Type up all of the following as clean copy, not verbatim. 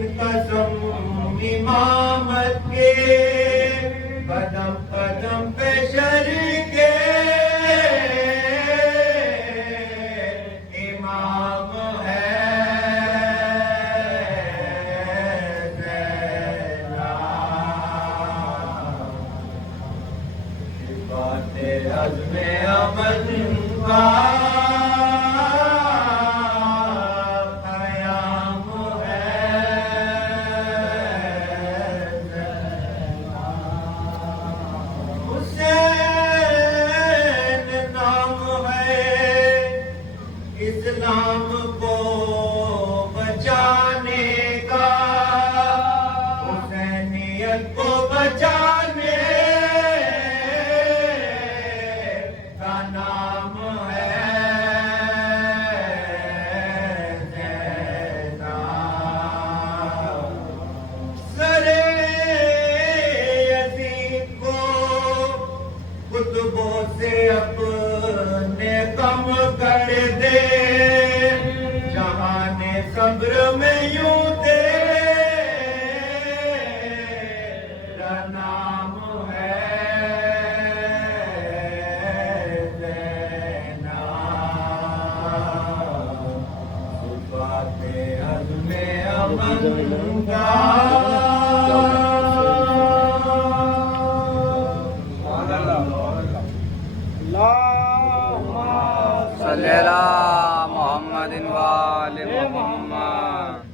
قسم امامت کے قدم قدم پہ شریکے امام ہے زینب بات عزم عمل کا اسلام کو بچانے کا حسینیت کو بچانے کا نام ہے زینب سرے یزید کو کتبوں سے اپنے کم کر دے صبر میں یوں تیرا نام ہے زینب بات عزم امن کا صلی اللہ محمد وآل محمد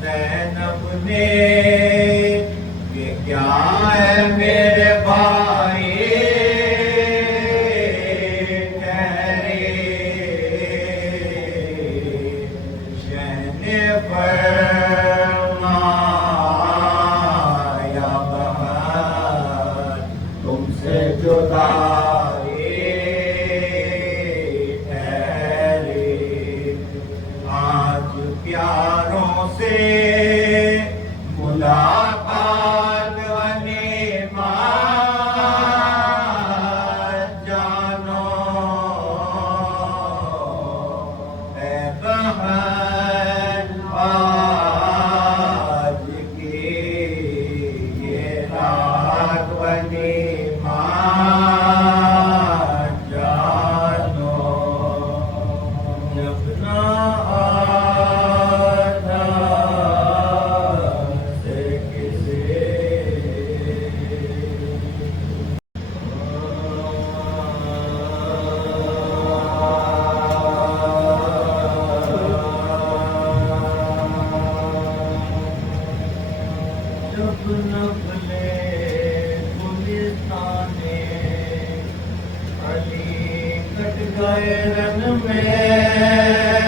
زینب نے یہ کیا ہے میرے بھائی ٹھہرے شہن فرمایا بہن تم سے جدائی ٹھہرے آج پیاروں سے ملاقات غنیمت جانو اے بہن آج کی یہ رات غنیمت جانو جب نہ جب نقلے گلستانے علی کٹ گئے رن میں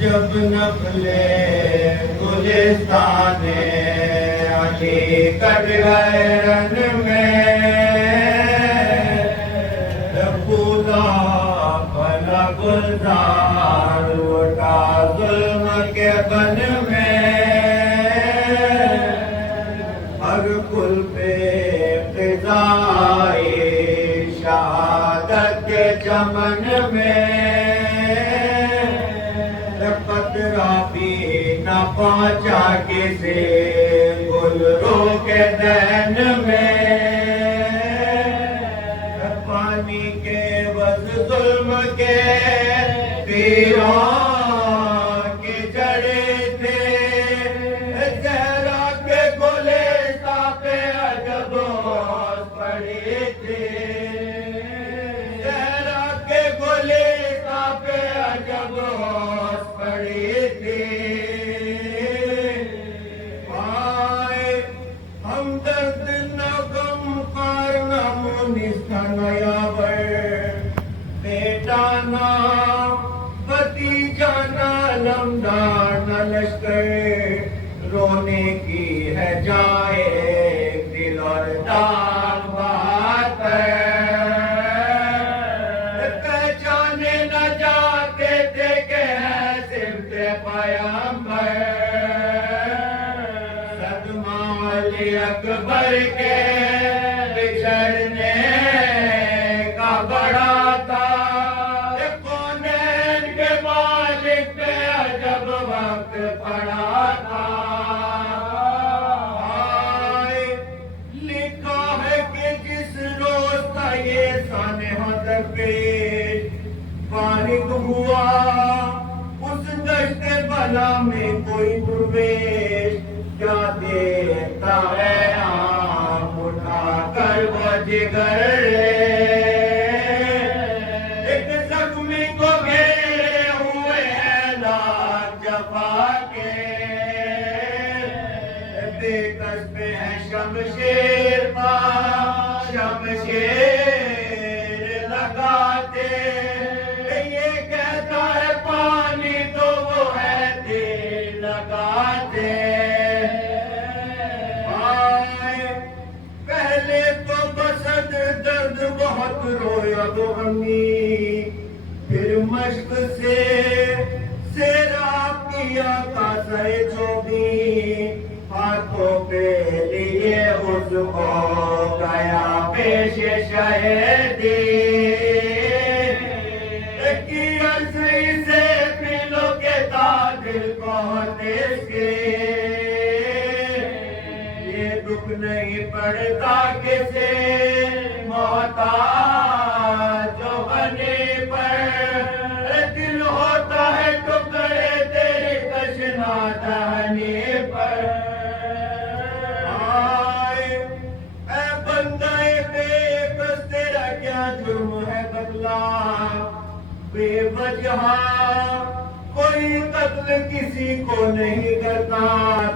جب نقلے گلستانے علی کٹ گئے رن میں پھولا بھلا گلزار اٹھا ظلم کے بن میں ہر پل پہ فضائے شہادت کے چمن میں قطرہ بھی نہ پہنچا کسی گل رو کے دین میں پانی کے بس ظلم کے پیروں کے جڑے تھے رونے کی ہے جائے دل اور داغ بات پہچانے نہ جاتے تھے کہ ہے صرف پیغمبر صدمہ علی اکبر کے بچھڑنے کا بڑا تھا کونین کے مالک پہ عجب وقت پڑا تھا لکھا ہے کہ جس روز تھا یہ سانحہ درپیش فارغ ہوا اس دشت بلا میں کوئی درویش کیا دیتا ہے آنکھ اٹھا کر وہ جگر ایک زخمی کو گھیرے ہوئے ہیں لاکھ جفا کے بے کس پہ ہے شمشیر کا شمشیر لگاتے یہ کہتا ہے پانی تو وہ ہے تیر لگاتے پہلے تو بسد درد بہت رویا وہ غمی پھر مشق سے سیراب کیا کاسہ چوبی ہاتھوں پہ لیے اس کو گیا پیش شہیدی کی عرصی سے پلوں کے دل کو دیس کے یہ دکھ نہیں پڑتا کسے محتاج جو بنے پر دل ہوتا ہے ٹکڑے تیرے تشنا دہنے پر اے بندہ بے بس تیرا کیا جرم ہے بدلا بے وجہ کوئی قتل کسی کو نہیں کرتا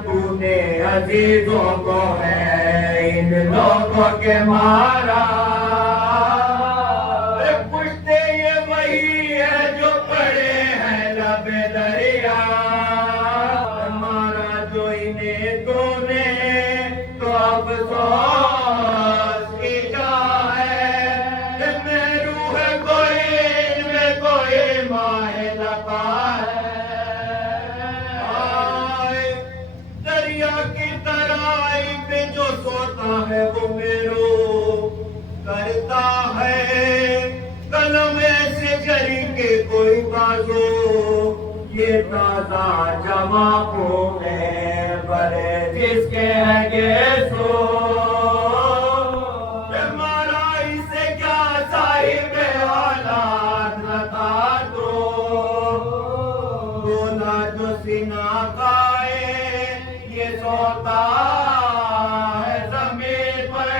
تو نے عزیزوں کو ہے ان لوگوں کے مارا پوچھتے یہ وہی ہے جو پڑے ہیں لب دریا مارا جو انہیں تو نے تو افسوس کی جا ہے میں روح کوئی ان میں کوئی ماہ لگا دریا کی ترائی پہ جو سوتا ہے وہ میرو کرتا ہے قلم ایسے جری کے کوئی بازو یہ تازہ جمع ہونے بڑے جس کے ہے گیسو مارا اسے کیا صاحب حالات لتا دو بولا جو سینہ کائے یہ سوتا ہے زمین پر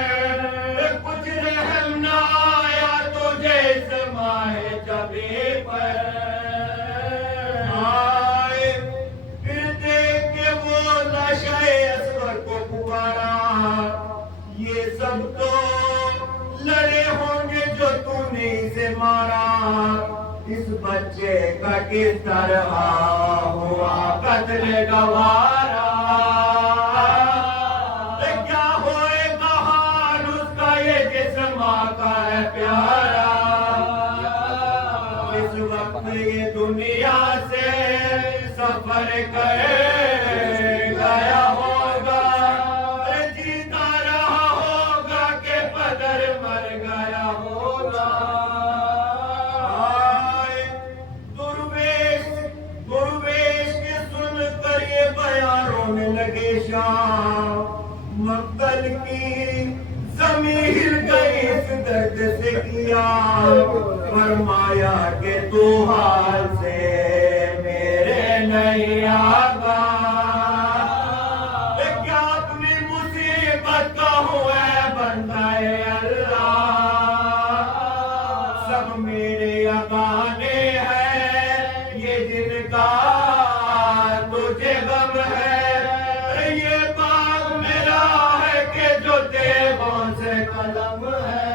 کچھ رحم نہ آیا تجھے اس ماہ جبی پر آئے پھر دیکھ کے وہ لاشے اصغر کو پکارا یہ سب تو لڑے ہوں گے جو تو نے اسے مارا اس بچے کا کس طرح ہوا قتل گوارا کیا ہوئے گا حال اس کا یہ جسم آقا ہے پیارا اس وقت یہ دنیا سے سفر کرے گیا ہوگا جیتا رہا ہوگا کہ پدر مر گیا ہوگا درویش کے سن کر یہ بیان رونے لگے شام مقتل کی زمین ہل گئی اس درد سے کیا فرمایا کہ تو حال سے میرے نہیں آگا کیا اپنی مصیبت کا ہوا بندہ اللہ سب میرے اگانے ہیں یہ جن کا تجھے غم ہے یہ باغ میرا ہے کہ جو دیووں سے قلم ہے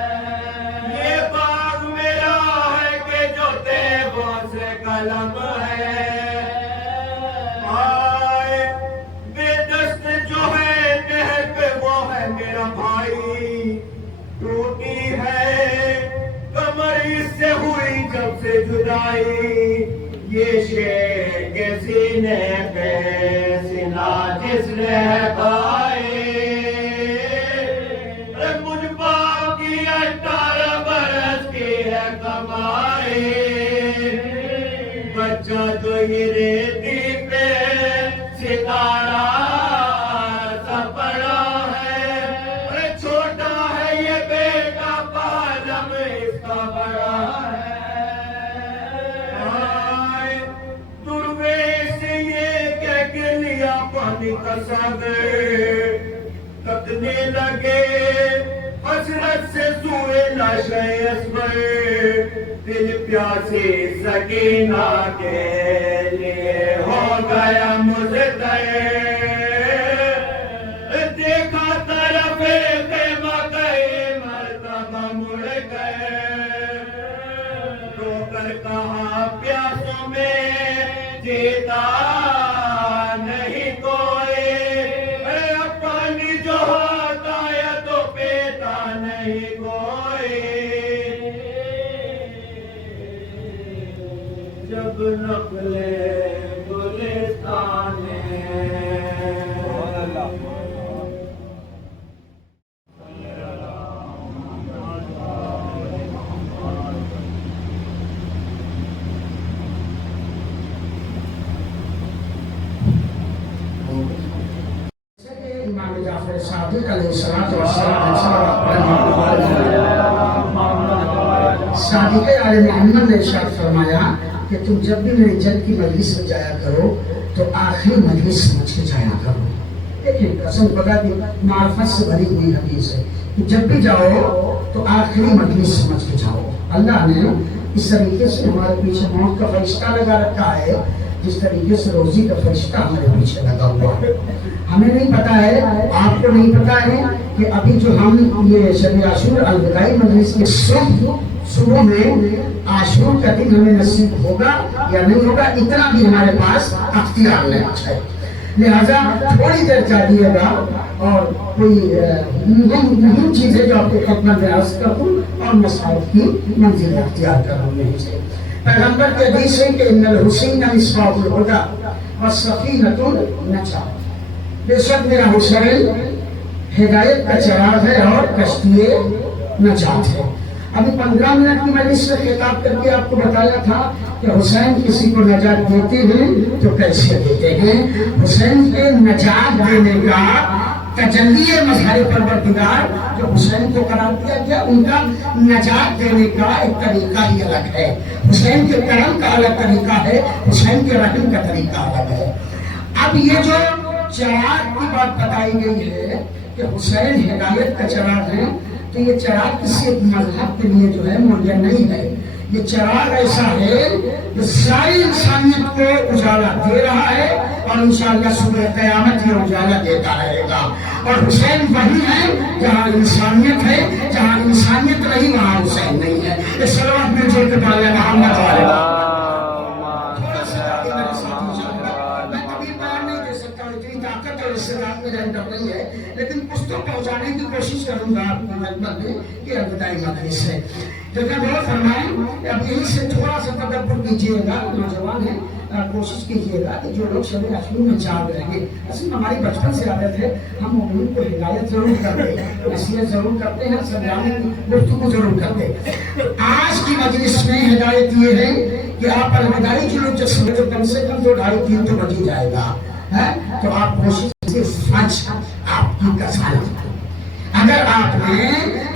یہ باغ میرا ہے کہ جو دیووں سے قلم ہے آئے بے دست بنائی یہ شیر کے سینے پہ سنا جس نے کھائے مجھ باپ کی 18 برس کی ہے کمائی بچہ تو یہ ریتی پہ ستارہ سا پڑا ہے ارے چھوٹا ہے یہ بیٹا پالم اس کا بڑا ہے درویش یہ کہہ کے لیا پانی کا ساگر تکنے لگے حسرت سے سوئے لاشے اصغر دل پیاسے سکینہ کے لیے ہو گیا مزدر دیکھا طرف خیمہ گئے مرتبہ مڑ گئے رو کر کہا پیاسوں میں جیتا نہیں کوئی پانی جو ہوتا ہے تو پیتا نہیں کوئی جب نقلے گلستان امام جعفر صادق علیہ الصلوۃ والسلام صادق آل محمد نے ارشاد فرمایا کہ تم جب بھی میری جد کی مجلس میں جایا کرو تو آخری مجلس سمجھ کے جایا کرو. دیکھیں قسم خدا کی معرفت سے بھری ہوئی حدیث ہے کہ جب بھی جاؤ تو آخری مجلس سمجھ کے جاؤ. اللہ نے اس طریقے سے ہمارے پیچھے موت کا فرشتہ لگا رکھا ہے جس طریقے سے روزی کا فرشتہ ہمارے پیچھے لگا ہوا ہے. ہمیں نہیں پتا ہے, آپ کو نہیں پتا ہے کہ ابھی جو ہم یہ شب عاشور الوداعی مجلس کے صبح میں عاشور کا دن ہمیں نصیب ہوگا یا نہیں ہوگا اتنا بھی ہمارے پاس اختیار نہیں ہے. لہذا تھوڑی دیر چاہیے گا اور کوئی مہم چیزیں جو آپ کے خدمت میں عرض کروں اور مصائب کی منزل اختیار کروں میں سے. پیغمبر کے حدیث ہے کہ ان الحسین مصباح الہدی والسکینۃ النجاۃ. بے شک میرا حسین ہدایت کا چراغ ہے اور کشتی نجات ہے. ابھی 15 منٹ کی مجلس سے خطاب کر کے آپ کو بتایا تھا کہ حسین کسی کو نجات دیتے ہیں تو کیسے دیتے ہیں. حسین کے نجات دینے کا تجلی مظہر پروردگار جو حسین کو قرار دیا گیا ان کا نجات دینے کا ایک طریقہ ہی الگ ہے. حسین کے کرم کا الگ طریقہ ہے, حسین کے رحم کا طریقہ الگ ہے. اب یہ جو چراغ کی بات بتائی گئی ہے کہ حسین ہدایت کا چراغ ہے, تو یہ چراغ کسی ایک مذہب کے لیے جو ہے معین نہیں ہے. یہ چراغ ایسا ہے کہ ساری انسانیت کو اجالا دے رہا ہے اور انشاءاللہ صبح قیامت یہ اجالا دیتا رہے گا. اور حسین وہی ہے جہاں انسانیت ہے, جہاں انسانیت نہیں وہاں حسین نہیں ہے. اس صلوات میں جو کہ پالے محمد والے تھوڑا سا آگے میرے ساتھ انشاءاللہ. میں کبھی بیان نہیں دے سکتا ہوں, اتنی طاقت اور استعداد میں رہتا نہیں ہے, لیکن کچھ تو پہنچانے کی کوشش کروں گا آپ کی خدمت میں کہ الوداعی مجلس ہے. جگہ بہت فرمائیں, اب یہیں سے تھوڑا سا تدبر کیجیے گا, نوجوان ہیں, کوشش کیجیے گا کہ جو لوگ شب عاشور میں جاگ رہیں گے, اصل ہماری بچپن سے عادت ہے, ہم مومنین کو ہدایت ضرور کرتے ہیں, نصیحت ضرور کرتے ہیں, سمجھانے کی گفتگو ضرور کرتے ہیں. آج کی مجلس میں ہدایت یہ ہے کہ آپ الوداعی جلوس جو کم سے کم 2 ڈھائی 3 تو بج ہی جائے گا, تو آپ کوشش کیجیے فجر آپ کی کسالت. اگر آپ نے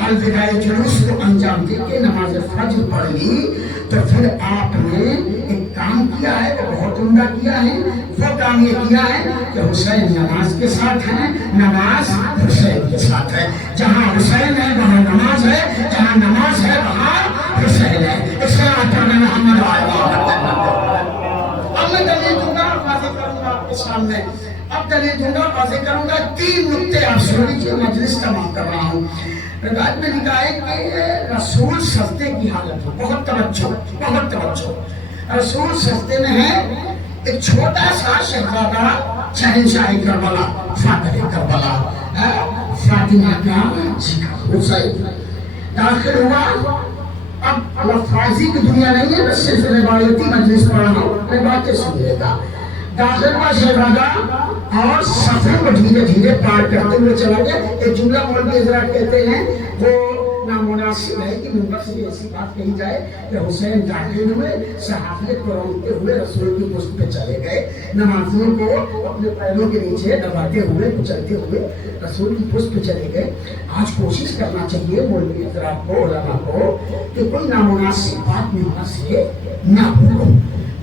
الوداعی جلوس کو انجام دے کے نماز فجر پڑھ لی تو پھر آپ نے ایک کام کیا ہے, وہ بہت عمدہ کیا ہے. وہ کام یہ کیا ہے کہ حسین نماز کے ساتھ ہے, نماز حسین کے ساتھ ہے. جہاں حسین ہے وہاں نماز ہے, جہاں نماز ہے وہاں حسین ہے. اس کا محمد اب میں دلیل دوں گا, واضح کروں گا آپ کے سامنے. اب دلیل دوں گا, واضح کروں گا. 3 نقطے آپ سن لیجیے, مجلس تمام کر رہا ہوں. روایت میں لکھا ہے کہ رسول سجدے کی حالت میں, بہت توجہ, بہت توجہ. رسول سجدے میں ہے. ایک چھوٹا سا شہزادہ شہنشاہ کربلا, فاتح کربلا, فاطمہ کا ذکر حسین داخل ہوا اب لفاظی کی دنیا نہیں ہے، بس صرف روایتی مجلس پڑھ رہا ہوں، روایتیں سنیے گا۔ داخل ہوا شہزادہ اور سفر کو دھیرے دھیرے پار کرتے ہوئے چلا گیا۔ ایک جملہ مولوی حضرات کہتے ہیں وہ نامناسب ہے کہ منبر سے ایسی بات کہی جائے کہ حسین داخل ہوئے، صحافیت کو رونقتے ہوئے رسول کی پشت پہ چلے گئے، نمازیوں کو اپنے پیروں کے نیچے دباتے ہوئے کچلتے ہوئے رسول کی پشت پہ چلے گئے۔ آج کوشش کرنا چاہیے مولوی حضرات کو، علماء کو، کہ کوئی نامناسب بات منبر سے نہ بولو،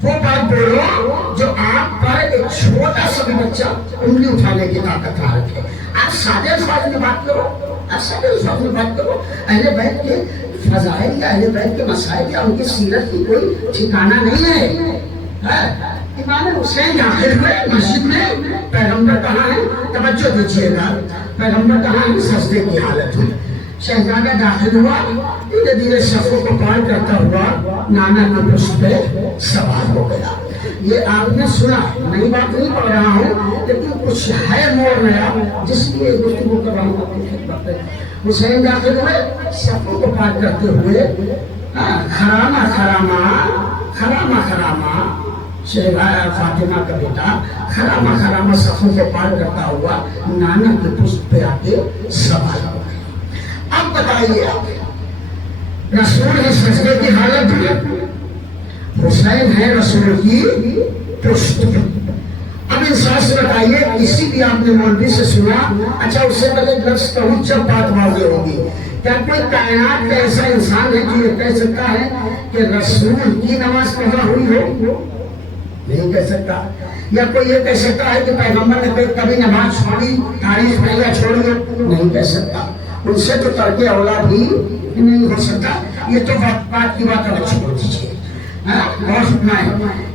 وہ بات بولو جو آپ پر ایک چھوٹا سا بھی بچہ انگلی اٹھانے کی طاقت نہ رکھے۔ آپ سادے الفاظ میں بات کرو، آپ سادے الفاظ میں بات کرو۔ اہل بیت کے فضائل یا اہل بیت کے مسائل یا ان کی سیرت کی کوئی ٹھکانہ نہیں ہے۔ امام حسین داخل ہوئے مسجد میں، پیغمبر کہاں ہے؟ توجہ دیجیے گا، پیغمبر کہاں ہے؟ سجدے کی حالت میں۔ شہزادہ داخل ہوا، دھیرے دھیرے صفوں کو پار کرتا ہوا نانا کی پشت پہ سوار ہو گیا۔ یہ آپ نے سنا، نئی بات نہیں پڑھ رہا ہوں، لیکن کچھ ہے موڑ نیا جس لیے گفتگو کر رہا ہوں اپنی خدمت میں۔ حسین داخل ہوئے، صفوں کو پار کرتے ہوئے خرامہ خرامہ خرامہ خرامہ، شہزادہ فاطمہ کا بیٹا خرامہ خرامہ صفوں کو پار کرتا ہوا نانا کی پشت پہ آ کے سوار ہو گیا۔ اب بتائیے آپ، رسول ہے سجدے کی حالت میں، حسین ہے رسول کی پشت پہ۔ اب انصاف سے بتائیے، کسی بھی آپ نے مولوی سے سنا، اچھا اس سے پہلے لفظ کہوں جب بات واضح ہوگی، کیا کوئی کائنات کا ایسا انسان ہے جو یہ کہہ سکتا ہے کہ رسول کی نماز قضا ہوئی ہو؟ نہیں کہہ سکتا۔ یا کوئی یہ کہہ سکتا ہے کہ پیغمبر نے کبھی نماز چھوڑی، تاریخ میں یا چھوڑی ہو؟ نہیں کہہ سکتا۔ ان سے تو ترک اولا بھی نہیں ہو سکتا۔ یہ تو بات کی بات الگ چھوڑ دیجیے، اور سننا ہے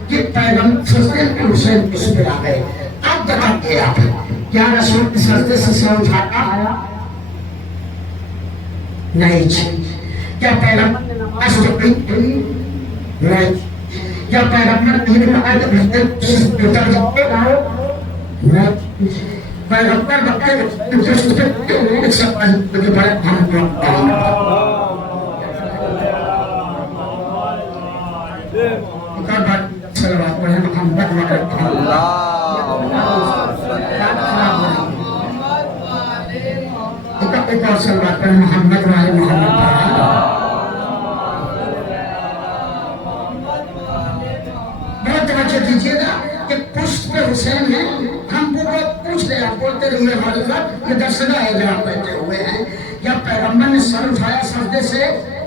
کہ پیغمبر سجدے میں حسین کے سر آ گئے۔ اب بتاتے آپ، کیا رسول کے سجدے سے سر اٹھاتا؟ نہیں جی۔ کیا پیغمبر نے نماز پڑھی؟ نہیں۔ کیا پیغمبر نے اتر جاتے؟ نہیں۔ پیغمبر محمد والے محمد بہت توجہ دیجیے گا کہ پشت پہ حسین ہے۔ ہم وہ پوچھ رہے، آپ بولتے رہیے ہمارے ساتھ، یہ درسگاہ ہے جہاں بیٹھے ہوئے ہیں۔ کیا پیغمبر نے سر اٹھایا سجدے سے؟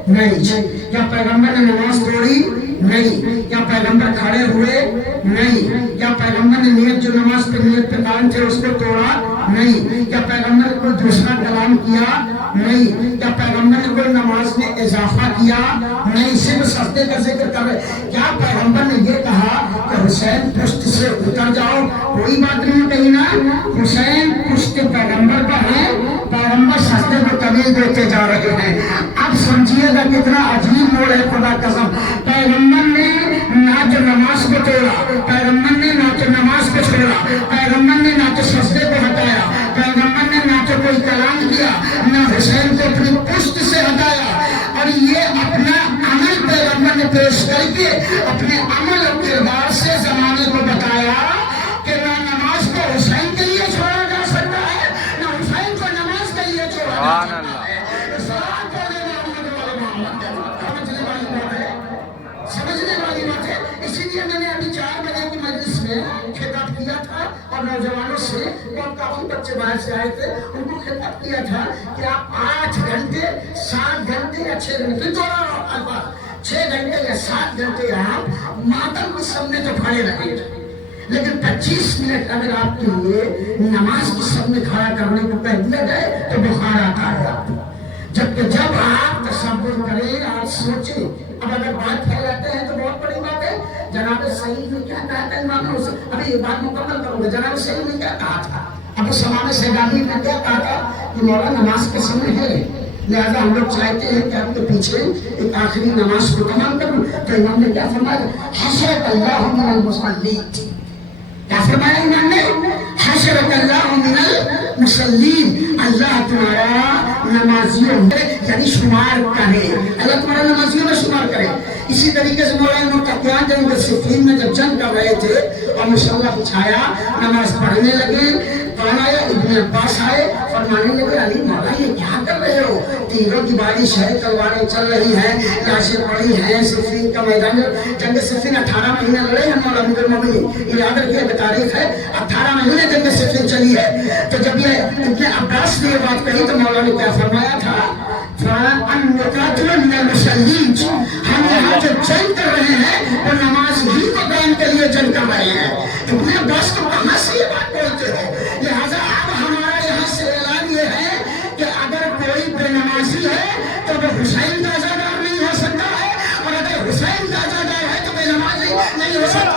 نہیں۔ کیا پیغمبر نے نماز توڑی؟ نہیں۔ کیا پیغمبر کھڑے ہوئے؟ نہیں۔ کیا پیغمبر نے نیت جو نماز پہ نیت پہ قائم تھے اس کو توڑا؟ نہیں۔ کیا پیغمبر نے کوئی دوسرا کلام کیا؟ نہیں۔ کیا پیغمبر نے کوئی نماز میں اضافہ کیا؟ نہیں، صرف سجدے کا ذکر کر رہے۔ کیا پیغمبر نے یہ کہا کہ حسین پشت سے اتر جاؤ؟ کوئی بات نہیں کہی نا۔ حسین پشت پیغمبر پر ہے، پیغمبر سجدے کو طویل دیتے جا رہے ہیں۔ اب سمجھیے گا کتنا عجیب موڑ ہے، خدا قسم۔ پیغمبر نے نہ تو نماز کو توڑا، پیغمبر نے نہ تو نماز کو چھوڑا، پیغمبر نے نہ تو سجدے کو ہٹایا، پیغمبر نے نہ تو کوئی کلام کیا، نہ حسین کو اپنی پشت سے ہٹایا۔ اور یہ اپنا عمل پیغمبر نے پیش کر کے اپنے عمل اور کردار سے زمانے کو بتایا کہ نہ نماز کو حسین کے لیے چھوڑا جا سکتا ہے، نہ حسین کو نماز کے لیے چھوڑا جا سکتا ہے۔ سمجھنے والی بات ہے۔ اسی لیے میں نے ابھی 4 بجے کی مجلس میں خطاب کیا تھا اور نوجوانوں سے، اور کافی بچے باہر سے آئے تھے، ان کو خطاب کیا تھا کہ آپ 8 گھنٹے 7 گھنٹے یا 6 گھنٹے، 6 گھنٹے یا 7 گھنٹے آپ ماتم کی سب میں تو کھڑے رہیں، لیکن 25 منٹ اگر آپ کے لیے نماز کی سب میں کھڑا کرنے کو کہہ دیا جائے تو بخار آتا ہے آپ کو۔ جبکہ جب آپ تصور کریں، آپ سوچیں، اب اگر بات پھیلاتے ہیں تو بہت بڑی بات ہے۔ جناب سعید نے کیا کہا تھا امام حسین؟ ابھی یہ بات مکمل کروں گا۔ جناب سعید نے کیا کہا تھا؟ ابو سمامہ سیدانی نے کیا کہا تھا کہ مولا نماز کے سمے ہے، لہذا ہم لوگ چاہتے ہیں کہ آپ کے پیچھے ایک آخری نماز کو تمام کروں۔ تو امام نے کیا فرمایا؟ حشرک اللہ من المصلین۔ کیا فرمایا امام نے؟ حشرک اللہ من मुसल्लीन, अल्लाह तुम्हारा नमाजियों में यानी शुमार करे, अल्लाह तुम्हारा नमाजियों में शुमार करे। इसी तरीके से मौलाना कप्तान जंग सिफीन में जब जंग कर रहे थे और मुसल्ला बिछाया, नमाज पढ़ने लगे, कौन आया? इब्न अब्बास आए, फरमाने लगे अली मौला ये क्या कर रहे हो? तीरों की बारिश है, तलवारें चल रही हैं, लाशें पड़ी हैं, सिफीन का मैदान, जंग सिफीन 18 महीने लड़े हैं मौला अमीरुल मोमिनीन, ये याद रखिए तारीख है, 18 महीने जंग सिफीन चली है। तो जब ये इब्न अब्बास ने ये बात कही तो मौला ने क्या फरमाया था? हम यहाँ जो जंग कर रहे हैं वो नमाज ही को कायम के लिए जंग कर रहे हैं। इब्न अब्बास तो कहाँ से ये बात बोलते हो? लिहाजा अब हमारा यहाँ से ऐलान ये है कि अगर कोई बेनमाजी है तो वो हुसैन का अज़ादार नहीं हो सकता है, और अगर हुसैन का अज़ादार है तो बेनमाजी नहीं हो सकता।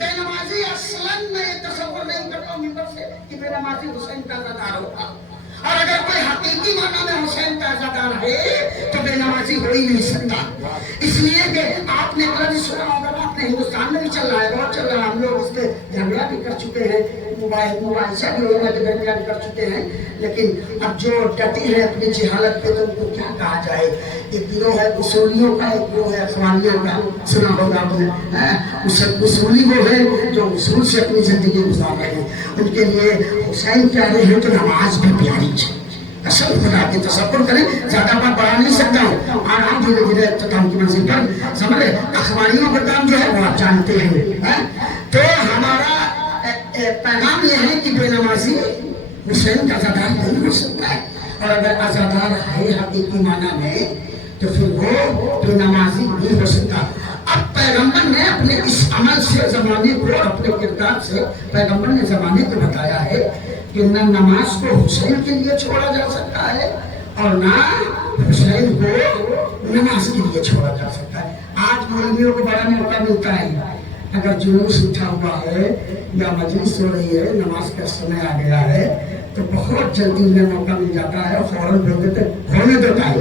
बेनमाजी असलन में ये तसव्वुर नहीं करता मिंबर से कि बेनमाजी हुसैन का अज़ादार होगा, और अगर कोई हकीकी माना में हुसैन का अज़ादार है तो बेनमाजी हो ही नहीं सकता। इसलिए कि आपने कभी सुना होगा, अपने हिंदुस्तान में भी चल रहा है, बहुत चल रहा है, हम लोग उस पर झगड़ा भी कर चुके हैं, मुबाहिसा भी होगा के दरमियान कर चुके हैं, लेकिन अब जो डटे हैं अपनी जिहालत पे तो उनको क्या कहा जाए। एक गिरोह है उसूलियों का, एक गिरोह है अखबारियों का, सुना होगा आपने। उसूली वो है जो उसूल से अपनी जिंदगी गुजार रहे हैं, उनके लिए हुसैन प्यारे हैं तो नमाज भी प्यारी है। कसम खुदा की तसव्वुर करें, ज्यादा बात बढ़ा नहीं सकता हूँ, आराम धीरे धीरे इख्तिताम की मंजिल पर समझ रहे। अखबारियों का काम जो है वो आप जानते हैं। तो हमारा पैगाम ये है कि बेनमाजी हुसैन का अज़ादार नहीं हो सकता है, और अगर अज़ादार है हकीकी माना में तो फिर वो बेनमाजी नहीं हो सकता। अब पैगंबर ने अपने इस अमल से जमाने को, अपने किरदार से पैगंबर ने जमाने को बताया है कि न नमाज को हुसैन के लिए छोड़ा जा सकता है और ना हुसैन को नमाज के लिए छोड़ा जा सकता है। आज मौलवियों को बड़ा मौका मिलता है, अगर जुलूस उठा हुआ है या मजलिस हो रही है, नमाज का समय आ गया है, तो बहुत जल्दी में मौका मिल जाता है और फौरन बोल देते होने दो टाइम,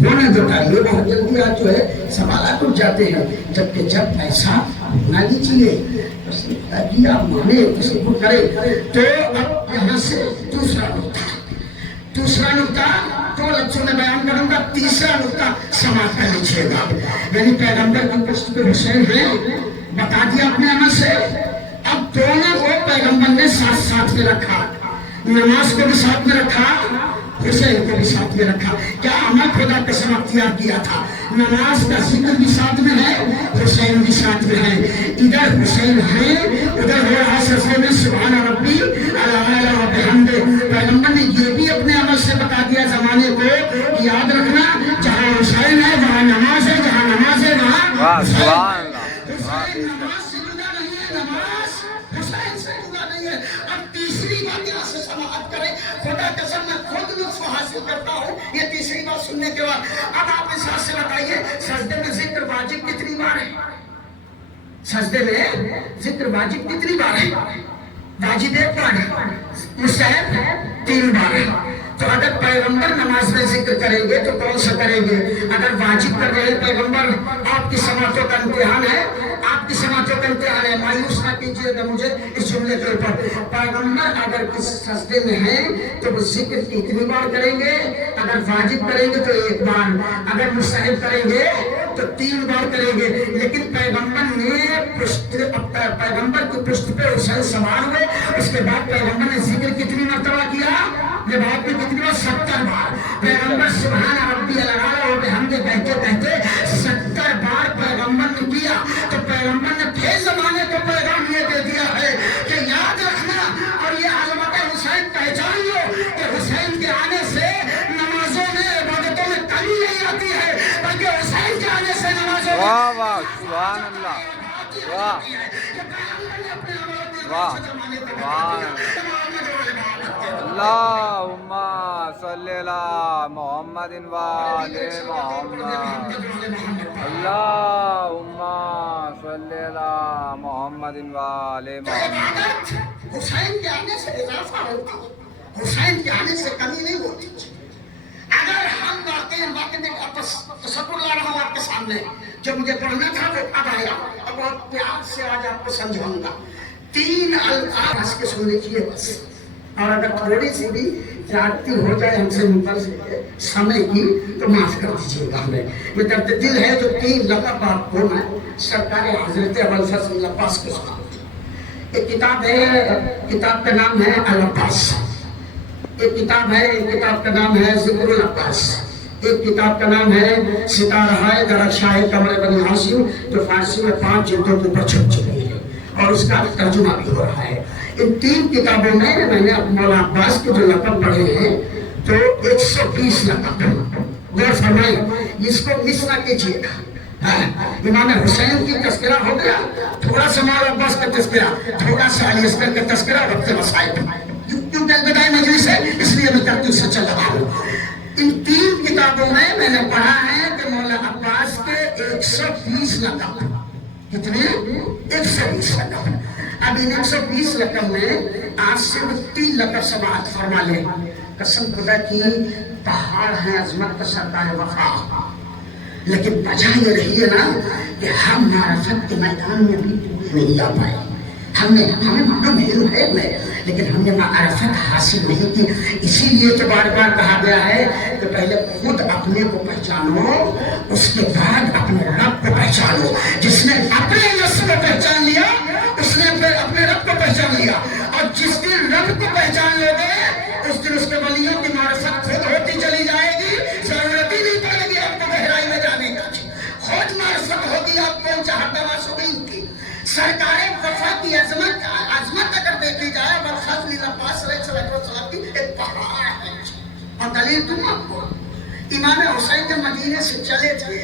होने दो टाइम। ये बहुत जल्दी आज जो है सवाल उठ जाते हैं, जबकि जब ऐसा होना लीजिए किया माने किसी को करे। तो अब यहाँ से दूसरा नुकता दो लफ्जों में बयान करूंगा, तीसरा नुकता समाप्त कर लीजिएगा। यानी पैगंबर की पुष्ट पे हुसैन है, बता दिया अपने अमल से। अब दोनों को पैगंबर ने साथ साथ में रखा, नमाज को भी साथ में रखा, हुसैन को भी साथ में रखा। क्या अमल खुदा का समाप्तियार किया था? नमाज का जिक्र भी साथ में है, हुसैन भी साथ में है। इधर हुसैन है, उधर हो रहा सफे में सुभान रब्बी अला बिहम्दे। पैगंबर ने ये भी अपने अमल से बता दिया जमाने को, याद रखना जहाँ हुसैन है वहाँ नमाज है, जहाँ नमाज है वहाँ हुसैन नमाज से जुदा नहीं है, नमाज हुसैन से जुदा नहीं है। अब तीसरी बात यहाँ से समाप्त करें, खुदा कसम मैं खुद लुत्फ हासिल करता हूँ ये तीसरी बात सुनने के बाद। अब आप इस हाथ से बताइए, सजदे में जिक्र वाजिब कितनी बार है? सजदे में जिक्र वाजिब कितनी बार है? वाजिब 1 बार है, मुस्तहब 3 बार है। तो अगर पैगंबर नमाज में जिक्र करेंगे तो कौन सा करेंगे? अगर वाजिब कर रहे पैगंबर, आपकी समातों का इम्तिहान है, आपकी समातों का इम्तिहान है, मायूस ना कीजिएगा मुझे इस जुमले के ऊपर। पैगंबर अगर किस सजदे में है तो वो जिक्र कितनी बार करेंगे? अगर वाजिब करेंगे तो 1 बार, अगर मुस्तहब करेंगे तो 3 बार करेंगे। लेकिन पैगंबर ने पैगंबर की पृष्ठ पे हुसैन सवार हुए, उसके बाद पैगंबर ने जिक्र कितनी मर्तबा किया? ये बात में कितनी बार? 70 बार। पैगंबर सुभान रब्बी अला व बिहम्दे कहते कहते 70 बार पैगंबर ने किया। तो पैगंबर ने फिर जमाने को पैगाम ये दे दिया है कि याद रखना और ये अज़मत हुसैन पहचान लो कि हुसैन के आने से नमाजों में, इबादतों में कमी नहीं आती है, बल्कि हुसैन के आने से नमाजों में। वाह वाह सुभान अल्लाह, वाह वाह वाह। अल्लाहुम्मा सल्ली अला मुहम्मदिन व आले मुहम्मद। अल्लाहुम्मा सल्ली अला मुहम्मदिन व आले मुहम्मद। हुसैन के आने से इजाफा होता है, हुसैन के आने से कमी नहीं होती। अगर हम वाकई तसव्वुर ला रहा हूँ आपके सामने, जो मुझे पढ़ना था वो अब आया, अब बहुत प्यार से आज आपको समझाऊंगा। 3 अल्फाज के सुनने चाहिए बस, और अगर थोड़ी सी भी जाती हो जाए हमसे ऊपर से समय की तो माफ कर दीजिएगा हमें। ये दर्द दिल है जो 3 लक़ब आपको मैं सरकार हजरत अबुल फजल अब्बास को सुनाऊं। एक किताब है, किताब का नाम है अल अब्बास। एक किताब है, किताब का नाम है ज़िक्रुल अब्बास। एक किताब का नाम है सितारा है दरा शाह कमर बनी हाशिम, जो फारसी में 5 जिल्दों के ऊपर छप चुकी है और उसका तर्जुमा भी हो रहा है। इन 3 किताबों में मैंने मौला अब्बास के जो लक़ब पढ़े हैं तो 120 लक़ब। गौर फरमाइए, इसको मिस ना कीजिएगा। इमाम हुसैन की तस्करा हो गया, थोड़ा सा मौला अब्बास का तस्करा, थोड़ा सा अली असगर का तस्करा, वक्त मसाइब क्योंकि अलविदाई मजलिस है इसलिए मैं तरतीब से चल रहा हूँ। इन 3 किताबों में मैंने पढ़ा है कि मौला अब्बास के 120 लक़ब। कितने? 120 लक़ब। अब इन 120 लक़ब में आज सिर्फ 3 लक़ब समाअत फरमा ले। कसम खुदा की पहाड़ है अजमत का सरकार वफा, लेकिन वजह ये रही है ना कि हम मारफत के मैदान में भी नहीं आ पाए। हमें मालूम है लेकिन हमने मारफत हासिल नहीं की। इसीलिए तो बार बार कहा गया है कि पहले खुद अपने को पहचानो, उसके बाद अपने रब को पहचानो। जिसने अपने नफ्स को पहचान लिया उसने फिर अपने रब को पहचान लिया, और जिस दिन रब को पहचान लोगे उस दिन उसके वलियों की मारफत खुद होती चली जाएगी। जरूरत ही नहीं पड़ेगी आपको गहराई में जाने की, खुद मारफत होगी आपको चाहता मासूमीन की। सरकारे वफा की अजमत अगर देखी जाए की एक पहाड़ है। और दलील दूं आपको, इमाम हुसैन जब मदीने से चले थे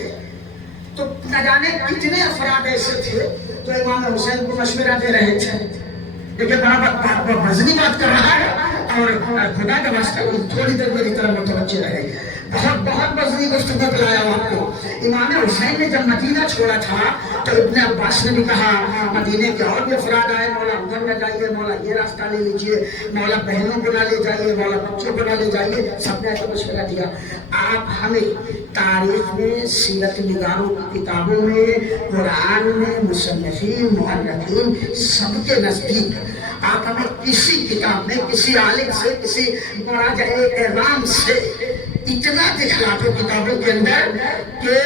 तो न जाने कितने अफराद ऐसे थे तो इमाम हुसैन को मशवरा दे रहे थे। देखिए बराबर वजनी बात कर रहा है और खुदा का वास्ता थोड़ी देर मेरी तरफ मुतवज्जे रहे। बहुत वज़नी गुफ्तगू पिलाया आपको। इमाम हुसैन ने जब मदीना छोड़ा था तो इब्ने अब्बास ने भी कहा मदीने के और भी अफराद आए, मौला उधर न जाइए, मौला ये रास्ता ले लीजिए, मौला बहनों को ना ले जाइए, मौला बच्चों को ना ले जाइए। सबने ऐसा मशवरा दिया। आप हमें तारीख में, सीरत निगारों की किताबों में, कुरान में, मुसन्निफीन, मुअर्रिखीन सबके नज़दीक आप हमें किसी किताब में, किसी आलिम से, किसी मुराजाए इमाम से इतना दिखला दो किताबों के अंदर कि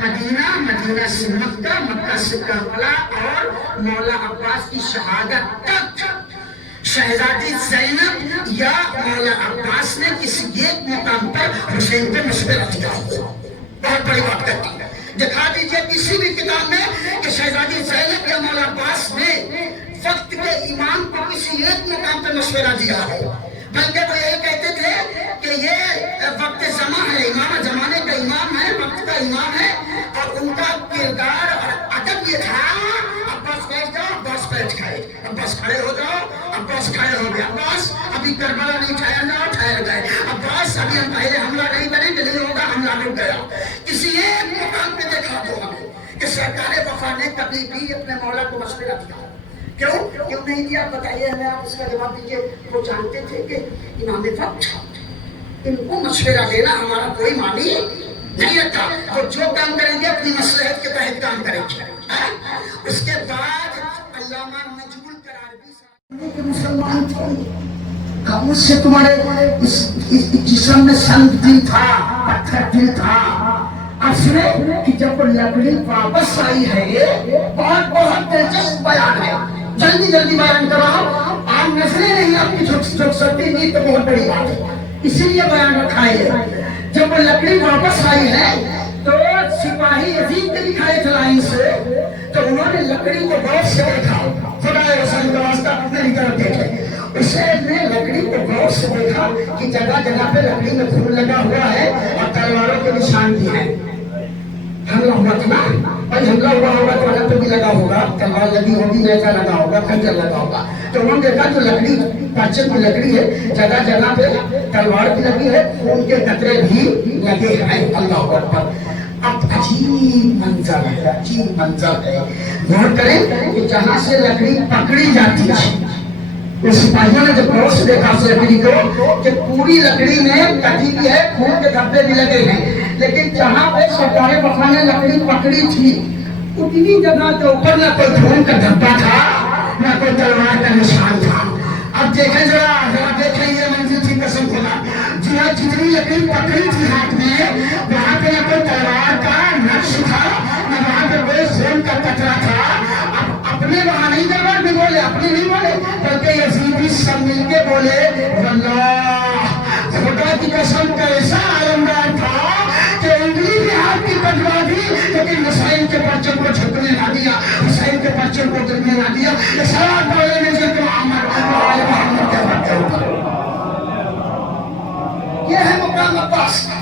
मदीना से मक्का, मक्का से करबला और मौला अब्बास की शहादत तक शहजादी ज़ैनब या मौला अब्बास ने किसी एक मुकाम पर हुसैन को मशवरा दिया हो। बहुत बड़ी बात करती है। दिखा दीजिए किसी भी किताब में कि शहजादी ज़ैनब या मौला अब्बास ने वक्त के इमाम को किसी एक मुकाम पर मशवरा दिया है। बल्कि वो यही कहते थे कि ये वक्त जमा है, इमाम जमाने का इमाम है, वक्त का इमाम है। और उनका किरदार और अदब ये था, अब्बास बैठ जाओ, अब्बास बैठ गए, अब्बास खड़े हो जाओ, अब्बास खड़े हो गए, अब्बास अभी करबला नहीं ठहर जाओ, ठहर गए, अब्बास अभी हम पहले हमला नहीं करेंगे, नहीं होगा, हमला रुक गया। किसी एक मुकाम पे देखा दो हमें कि सरकार वफा ने कभी भी अपने मौला को मशवरा दिया। क्यों नहीं दिया बताइए हमें, आप इसका जवाब दीजिए। वो जानते थे कि इमाम वक्त इनको मशवरा देना हमारा कोई मानी नहीं रखता। वो जो काम करेंगे अपनी मसलहत के तहत काम करेंगे। उसके बाद अल्लामा नजमुल करारवी के मुसलमान थे, मुझसे तुम्हारे इस जिस्म में संग दिल था, पत्थर दिल था। अब सुने कि जब लकड़ी वापस आई है, बहुत दिलचस्प बयान है, जल्दी बयान कर रहा हूँ। आप नजरें नहीं आपकी झुक सकती नहीं तो बहुत बड़ी बात है, इसीलिए बयान रखा है। जब वो लकड़ी वापस आई है तो सिपाही यजीद के दिखाए थे लाइन से, तो उन्होंने लकड़ी को गौर से देखा। खुदा रसूल का वास्ता अपने तरफ देखे, उसने लकड़ी को गौर से देखा कि जगह जगह पे लकड़ी में खून लगा हुआ है और तलवारों के निशान भी हैं। हमला हुआ था ना भाई, हमला हुआ होगा तो अलग पे भी लगा होगा, तलवार लगी होगी, नेजा लगा होगा, खंजर लगा होगा। तो उन्होंने देखा जो लकड़ी पाचन की लकड़ी है, जगह जगह पे तलवार भी लगी है, खून के कतरे भी लगे हैं। अल्लाह अकबर। अब अजीब मंजर है। गौर करें कि जहां से लकड़ी पकड़ी जाती है, तो सिपाहियों ने जब गौर से देखा उस लकड़ी को कि पूरी लकड़ी में कटी भी है, खून के धब्बे भी लगे हैं, लेकिन जहाँ पे सरकार वफा ने लकड़ी पकड़ी थी उतनी जगह के ऊपर न कोई खून का धब्बा था न कोई तलवार का निशान था। अब देखें जरा जरा देखें ये मंजिल थी कसम खुदा जहाँ जितनी लकड़ी पकड़ी थी हाथ में वहाँ पे न कोई तलवार का नक्श था न वहाँ पे कोई खून का कतरा था। अब अपने वहाँ नहीं दरबार में बोले अपने नहीं बोले बल्कि यजीदी सब मिलके बोले वल्लाह खुदा की कसम कैसा आलमदार था कि उंगली भी हाथ की कटवा दी लेकिन हुसैन के परचम को झुकने ना दिया हुसैन के परचम को गिरने ना दिया। ये सारा बोले मुझे तो मोहम्मद के बच्चे ऊपर ये है मुकाम अब्बास का।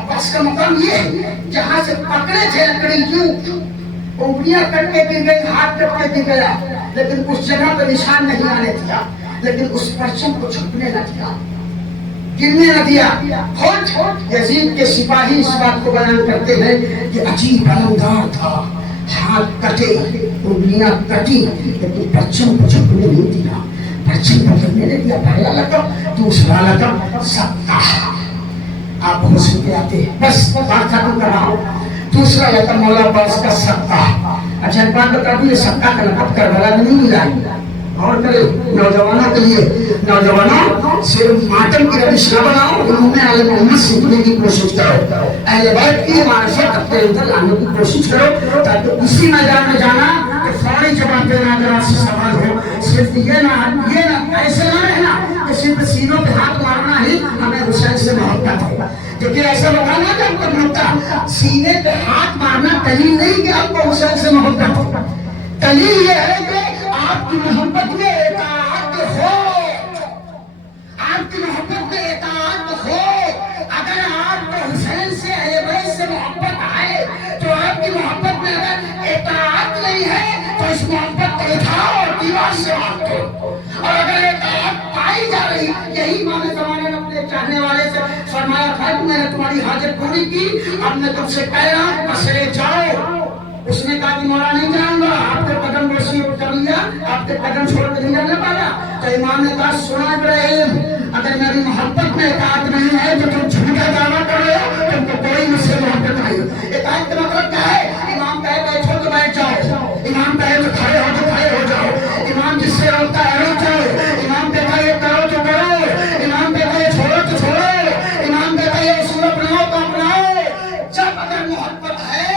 अब्बास का मुकाम ये जहाँ से पकड़े थे लकड़ी यूं उंगलियां कट के गिर गई हाथ कट के गिर गया लेकिन उस जगह पर निशान नहीं आने दिया लेकिन उस परचम को झुकने न दिया गिरने न दिया। यजीद के सिपाही इस बात को बयान करते हैं कि अजीब अलंकार था हाथ कटे उंगलियां कटी लेकिन परचम को झुकने नहीं दिया परचम को गिरने नहीं दिया। पहला लकब दूसरा लकब सत्ता आप होश में आते बस बात खत्म कर रहा हूँ। दूसरा लकब मौला अब्बास का सत्ता। अच्छा एक बात बता दूं ये सत्ता का लकब करबला में नहीं मिला और करे नौजवानों के लिए नौजवानों सिर्फ मातम की रविश न बनाओ उन्होंने आले मोहम्मद सीखने की कोशिश करो अहले बैत की मार्फत अपने अंदर लाने की कोशिश करो ताकि उसी मैदान में जाना कि फौरी जवाब देना अगर आपसे सवाल हो सिर्फ ये ना ऐसे ना रहना कि सिर्फ सीनों पे हाथ मारना ही हमें हुसैन से मोहब्बत है। देखिए ऐसा लगाना कि आपको नुकता सीने पे हाथ मारना दलील नहीं कि आपको हुसैन से मोहब्बत है। दलील ये है कि आपकी मोहब्बत में एताअत हो आपकी मोहब्बत में एताअत हो। अगर आपको हुसैन से अहले बैत से मोहब्बत आए तो आपकी मोहब्बत में अगर एताअत नहीं है तो इस मोहब्बत को उठाओ और दीवार से मार दो। और अगर एताअत पाई जा रही यही इमाम ज़माने ने अपने चाहने वाले से फरमाया था कि मैंने तुम्हारी हाजत पूरी की अब मैं तुमसे कह रहा हूं बस ले जाओ। उसने कहा कि मौला नहीं जाऊंगा आपके कदम वसी कर लिया आपके कदम छोड़ के नहीं जाना पाया। तो इमाम ने कहा सुना इब्राहिम अगर मेरी मोहब्बत में एताअत नहीं है तो तुम झूठा दावा कर रहे हो तुमको कोई मुझसे मोहब्बत नहीं। एताअत का मतलब क्या है? इमाम कहे बैठो तो बैठ जाओ इमाम कहे तो खड़े हो जाओ इमाम जिससे रोकता है रुक जाओ इमाम कहता है करो तो करो इमाम कहता है छोड़ो तो छोड़ो इमाम कहता है उसूल अपनाओ तो अपनाओ। जब अगर मोहब्बत है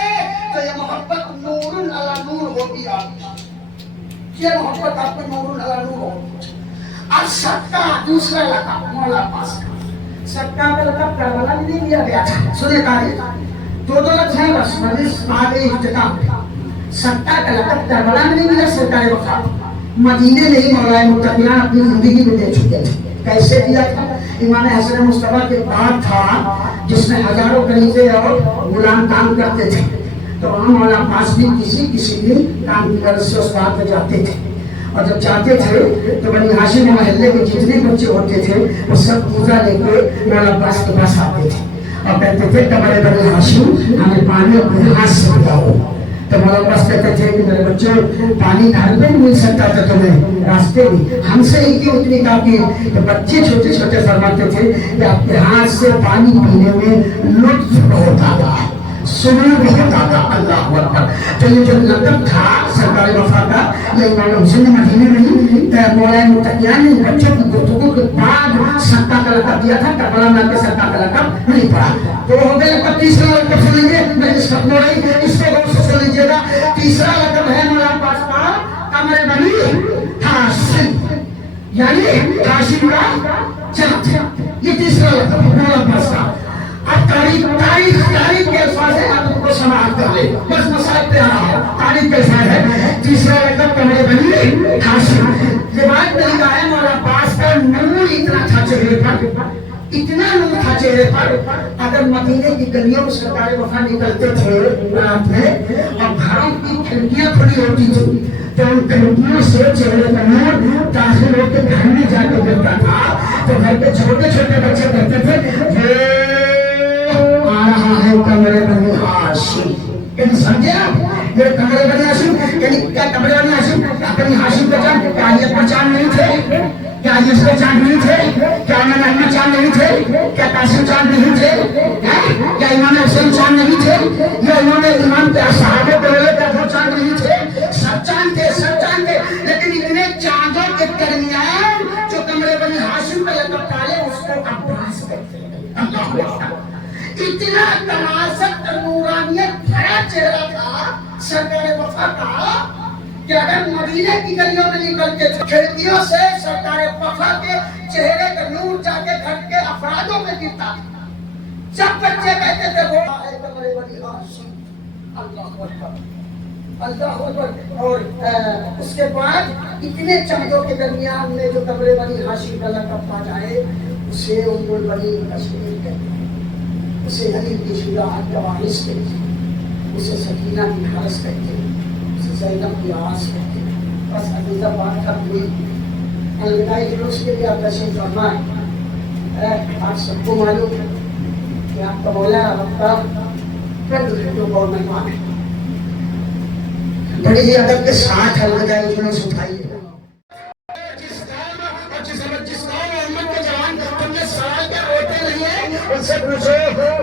तो ये मोहब्बत नूरुन अला नूर होगी आपकी ये मोहब्बत आपको नूरुन अला नूर होगी। अब सत्ता दूसरा लकब मौला अब्बास का सत्ता का लकब करबला में नहीं दिया गया था। सुनिए दो लफ्ज हैं बस मजलिस आगे इख्तिताम सत्ता का लकब करबला में नहीं मिला सरकार वफा मदीने में ही मौलाए मुत्तकियान अपनी जिंदगी में दे चुके थे। कैसे दिया था? इमाम हसन मुस्तफा के बाद था जिसमें हजारों कलीजे और गुलाम काम करते थे तो वहाँ मौला अब्बास भी किसी भी काम की गरज से उस बात में जाते थे और जब जाते थे तो बनी हाशिम मोहल्ले के जितने बच्चे होते थे वो सब पूजा लेके मौला अब्बास के पास आते थे और कहते थे कमरे बनी हाशिम हमें पानी अपने हाथ से पिलाओ। तो मौला अब्बास कहते थे कि मेरे बच्चों पानी घर पे मिल सकता था तुम्हें रास्ते में हमसे ही क्यों उतनी काफी। तो बच्चे छोटे छोटे फरमाते थे कि आपके हाथ से पानी पीने में लुत्फ होता था सुरूर होता था। अल्लाह अकबर। तो ये जो लकब था सरकार वफा का ये इमाम हुसैन मदीने में मौलाए मुत्तकियान ने बच्चों की गुफ्तगू के बाद सत्ता का लकब दिया था। करबला में के सत्ता का लकब नहीं पड़ा। तो हो गया लकब तीसरा लकब सुन लीजिए मैं इस खत्म हो रही इसको गौर से सुन लीजिएगा। तीसरा लकब है मौला अब्बास का कमरे बनी हाशिम यानी हाशिम का चाचा। ये तीसरा लकब है मौला अब्बास का। अब तारीख के अल्फाज है आप उनको समाप्त कर ले बस मसाइल पे आ रहा है। तारीख के अल्फाज है तीसरा लकब कमरे बनी हाशिम। रिवायत में लिखा है मौला अब्बास का नूर इतना था चेहरे पर इतना नूर था चेहरे पर अगर मदीने की गलियों में सरकार वफा निकलते थे रात में और घरों की खिड़कियां खुली होती थी तो उन खिड़कियों से चेहरे का नूर दाखिल होकर घर में जाकर गिरता था। तो घर के छोटे छोटे बच्चे कहते थे आ रहा है कमरे बनी हाशिम। समझे आप ये कमरे बनी हाशिम यानी क्या कमरे बनी हाशिम अपनी हाशिम पहचान क्या ये पहचान नहीं थे क्या राजेश के चांद नहीं थे? क्या इमाम अहमद चांद नहीं थे? क्या कासिम चांद नहीं थे? क्या इमाम हुसैन चांद नहीं थे? या इमाम के सहाबे को बोले क्या वो चांद नहीं थे? सब चांद थे, सब चांद थे। लेकिन इतने चांदों के दरमियान जो कमरे बनी हाशिम पे लगा पाले उसको अब्बास कहते हैं। इतना तमाशत नूरानियत भरा चेहरा था सरकार वफा का कि अगर मदीने की गलियों में निकल के खिड़कियों से सरकार वफा के चेहरे का नूर जाके घर के अफरादों में गिरता था। जब बच्चे कहते थे वो कमरे वाली हाशिम, अल्लाह अकबर, अल्लाह अकबर। और उसके बाद इतने चांदों के दरमियान में जो कमरे वाली हाशिम का लक़ब पा जाए उसे उम्मुल बनीन कश्मीर कहते हैं, उसे अली की शुजाअत का वारिस कहते हैं, उसे सकीना की खास कहते हैं, उसे ज़ैनब की आस कहते हैं। बस अजीज़ा बात खत्म हुई। अलविदाई जुलूस के लिए आप तशरीफ़ फरमाएं। आप सबको मालूम है कि आपका मौलाना आपका जो बहुत मेहमान है, बड़ी ही अदब के साथ अलविदाई जुलूस उठाइए। उनसे पूछो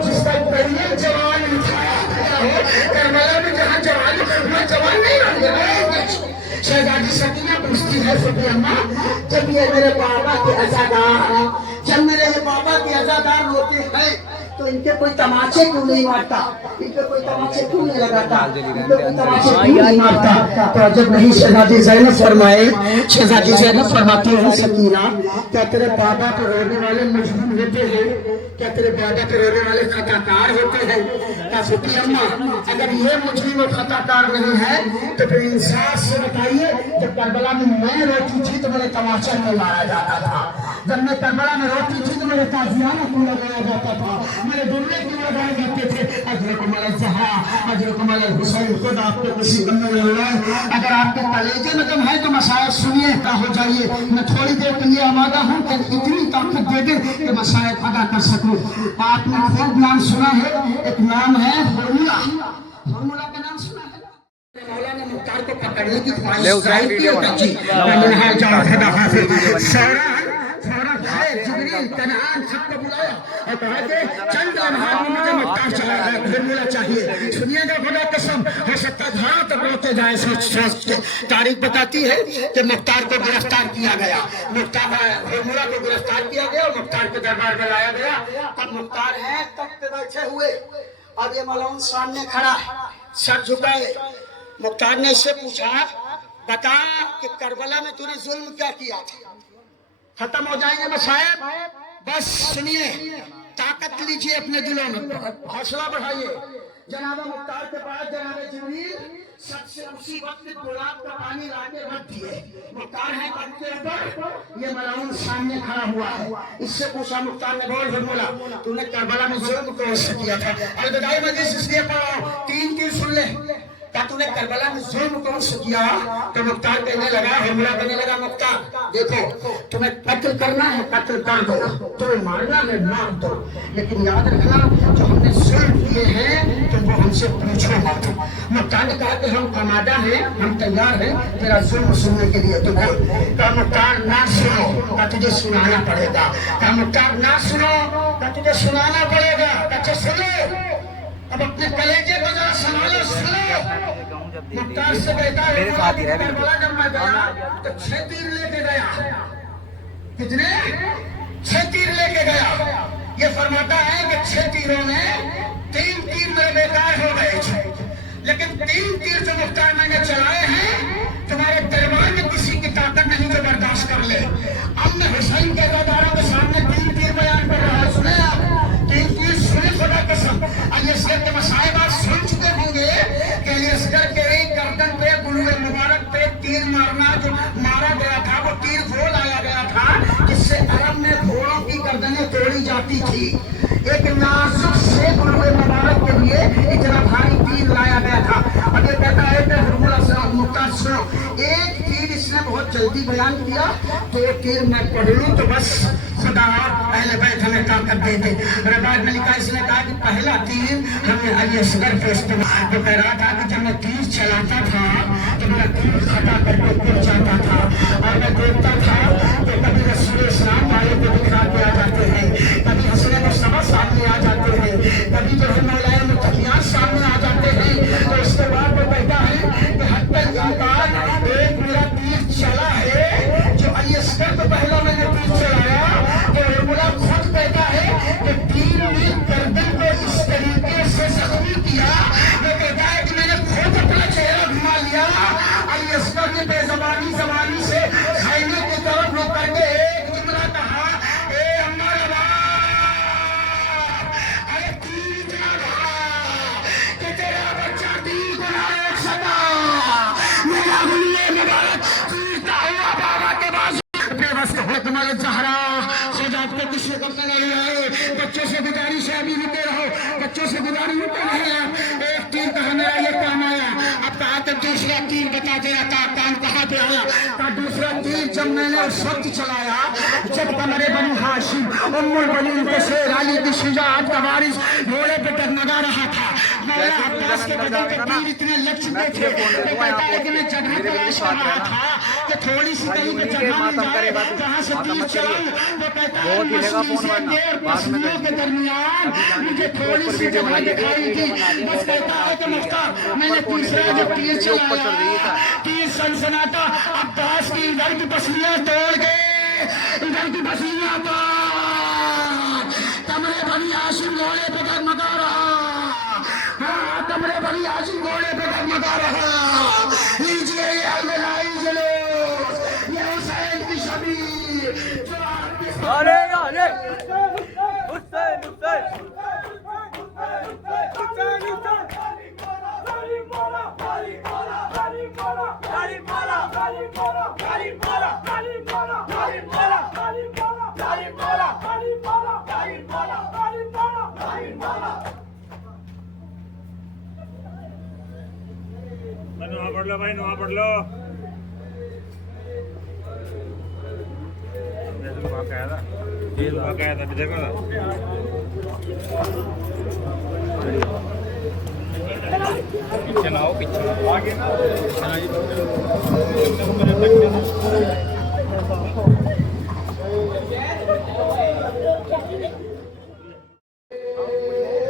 जिसका पहले जवान उठाया गया हो, करबला में जहाँ जवान मैं जवान नहीं रह गया। शहजादी सकीना पूछती है फकी अम्मा, जब ये मेरे बाबा के अज़ादार, जब मेरे ये बाबा के अज़ादार होते हैं तो इनके कोई तमाचे क्यों नहीं मारता, इनके कोई तमाचे क्यों नहीं लगाता, इनके कोई तमाचे क्यों नहीं मारता? तो अजब नहीं। शहजादी ज़ैनब फरमाए, शहजादी ज़ैनब फरमाती है सकीना, क्या तेरे बाबा को रोने वाले मजबूर होते हैं? क्या तेरे बाबा के रोने वाले खताकार होते हैं? क्या फकी अम्मा अगर ये मुजरिम और खताकार नहीं है तो फिर इंसाफ से बताइए, जब करबला में मैं रोती थी तो मेरे तमाचा में मारा जाता था, जब मैं करबला में रोती थी तो मेरे ताजियाना क्यों लगाया जाता था, मेरे दुल्ले क्यों लगाए जाते थे? हज़रत ज़हरा, हज़रत हुसैन, खुद आपके किसी बंदे में मिला। अगर आपके कलेजे में दम है तो मसायब सुनिए, हो जाइए। मैं थोड़ी देर के लिए आमादा हूँ कि इतनी ताकत दे दे कि मसायब अदा कर सकूँ। आपने खूब नाम सुना है, एक नाम है फॉर्मूला। फॉर्मूला का नाम सुना है? मौला ने मुख्तार को पकड़ने की ख्वाहिश जाहिर की थी। मैंने जहाँ खड़ा है जिब्रील कनान सबको बुलाया और कहा कि चंद लम्हात में मुझे मुख्तार चला है, फॉर्मूला चाहिए। सुनिएगा खुदा कसम, हो सकता है जहाँ तक रोते जाए सोच के। तारीख बताती है कि मुख्तार को गिरफ्तार किया गया, मुख्तार फॉर्मूला को गिरफ्तार किया गया और मुख्तार के दरबार में लाया गया। अब मुख्तार है तख्त पे बैठे हुए, अब ये मलऊन सामने खड़ा है, सर झुकाए। मुख्तार ने इससे पूछा, बता कि करबला में तूने जुल्म क्या किया था? खत्म हो जाएंगे मसायब, बस सुनिए, ताकत लीजिए अपने दिलों में, हौसला बढ़ाइए। जनाब मुख्तार के पास जनाब जिब्रील सबसे उसी वक्त गुलाब का पानी लाके रख दिए। मुख्तार है पद के ऊपर, ये मलऊन सामने खड़ा हुआ है। इससे पूछा मुख्तार ने, बोल फॉर्मूला, तूने करबला में जुल्म कौन सा किया था? अलविदाई मजलिस इसलिए पढ़ा, तीन तीन सुन ले। क्या तूने करबला में जुल्म कौन सा किया? तो मुख्तार कहने लगा, फॉर्मूला कहने लगा, मुख्तार देखो, तुम्हें कत्ल करना है कत्ल कर दो, तुम्हें मारना है मार दो, लेकिन याद रखना जो हमने जुल्म किए हैं तुम वो हमसे पूछो मत। मुख्तार ने कहा कि हम आमादा हैं, हम तैयार हैं तेरा जुल्म सुनने के लिए। तो बोल। क्या मुख्तार ना सुनो, क्या तुझे सुनाना पड़ेगा? क्या मुख्तार ना सुनो, क्या तुझे सुनाना पड़ेगा? अच्छा सुनो, अब अपने कलेजे को जरा संभालो, सुनो। मुख्तार से कहता है, करबला जब मैं गया तो 6 तीर लेके गया। कितने? 6 तीर लेके गया। ये फरमाता है कि 6 तीरों में 3 तीर मेरे बेकार हो गए थे, लेकिन 3 तीर जो मुख्तार मैंने चलाए हैं तुम्हारे दरबार में किसी की ताकत नहीं जो बर्दाश्त कर ले। अब मैं हुसैन के अज़ादारों के सामने 3 तीर बयान कर रहा हूं, सुने आप 3 तीर सुने खुदा कसम। अली असगर के मसाइब आप सुन चुके होंगे कि अली असगर के एक गर्दन पे गुलूए मुबारक पे तीर मारना जो मारा गया था वो तीर वो लाया गया था जिससे अरब में घोड़ों की गर्दनें तोड़ी जाती थी। एक नाजुक से गुलूए मुबारक के लिए इतना भारी तीर लाया गया था। और ये कहता है कि फॉर्मूला से मुख्तार सुनो, एक तीर इसने बहुत जल्दी बयान किया, 2 तीर मैं पढ़ लूं तो बस खुदा अहले बैत हमें ताकत दे दे। रबात में लिखा, इसने कहा कि पहला तीर हमने अली असगर पे इस्तेमाल, तो कह रहा था कि जब मैं तीर चलाता था तो मेरा तीर खता करके गिर जाता था, और मैं देखता था कि कभी रसूल इस्लाम वाले को दिखा के आ जाते हैं, कभी हसन मुस्तफा सामने आ जाते हैं, कभी जो है मौलाए मुत्तकियां सामने आ जाते हैं। तो उसके बाद वो कहता है कि हत्ता इंसान एक मेरा तीर चला है जो अली असगर को पहला मैंने तीर चलाया, तो मुला खुद कहता है कि तीर ने गर्दन को इस तरीके से जख्मी किया, वो कहता है कि मैंने खुद अपना चेहरा घुमा लिया। अली असगर ने बेजबानी जबानी से खैमे की तरफ रुक करके एक जुमला कहा, ए हमारा बाप, अरे तीर इतना बड़ा कि तेरा बच्चा तीर को ना रोक सका। मेरा गुल्ले मुबारक तीरता हुआ बाबा के पास तुम्हारे जहरा खुदा को किसी को नहीं आए। बच्चों से गुजारिश है, अभी रुके रहो, बच्चों से गुजारिश रुके रहे। एक तीर कहा मेरा ये काम आया, अब कहा तो दूसरा तीर बता तेरा काम कहाँ पे आया। का दूसरा तीर जब मैंने उस वक्त चलाया जब कमरे बनी हाशिम उम्मुल बनीन के शेर अली की शुजाअत का वारिस घोड़े पे टगमगा रहा था। मौला अब्बास के बदन पे तीर इतने लग चुके थे कि कहता है कि मैं जगह तलाश कर रहा था कि थोड़ी सी कहीं पे जगह मिल जाए जहाँ से तीर चलाऊं। वो कहता है मशीन देर पसलियों के दरमियान मुझे थोड़ी सी जगह दिखाई थी, बस कहता है कि मुख्तार मैंने तीसरा जो तीर चलाया तीर सनसनाटा अब्बास की इधर की पसलियां तोड़ के इधर की पसलियां तोड़ कमरे बनी हाशिम घोड़े पे डगमगा रहा। हाँ, कमरे बनी हाशिम घोड़े पे डगमगा रहा। लीजिए ये अलगलाई जुलूस, ये हुसैन की शबीर जो आपकी अरे अरे हुसैन हुसैन नुआ पढ़ लो भाई, नुआ पढ़ लो। दुआ कहा था, ये दुआ कहा था, देखो ना पीछे ना हो, पीछे आगे ना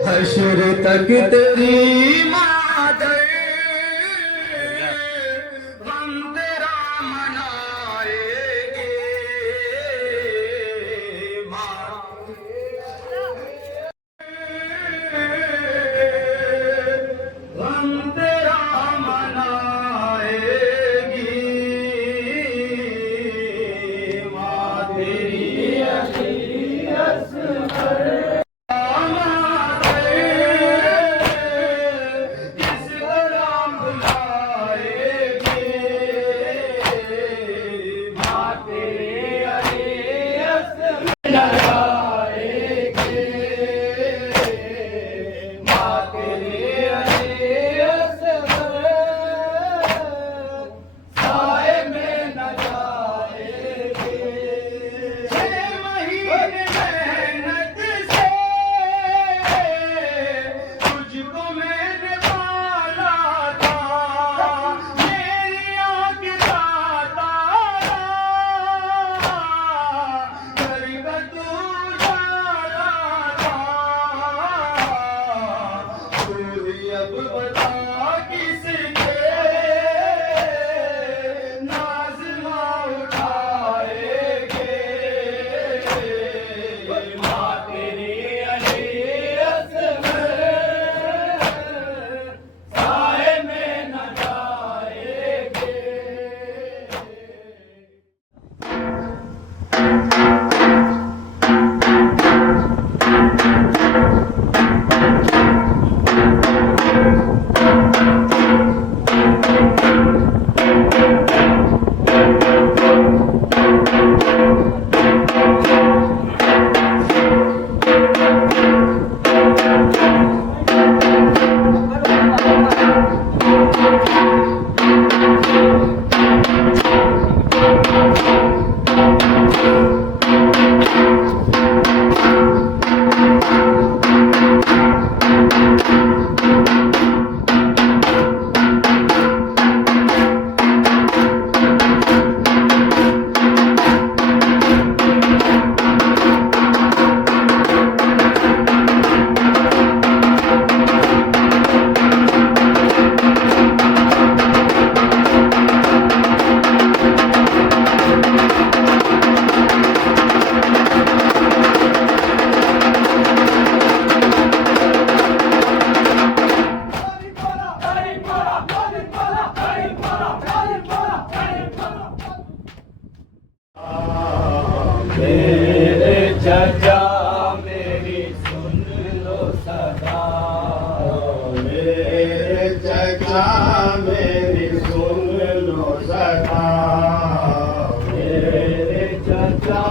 हशर तक तेरी मादर हम तेरा मनाएंगे। हम तेरा मनाएंगे माँ तेरी असगर अब बता किसके नाज़िमा उठाएंगे माँ तेरी अली असगर साए में न जाएंगे। میرے چچا میری سن لو سدا میرے چچا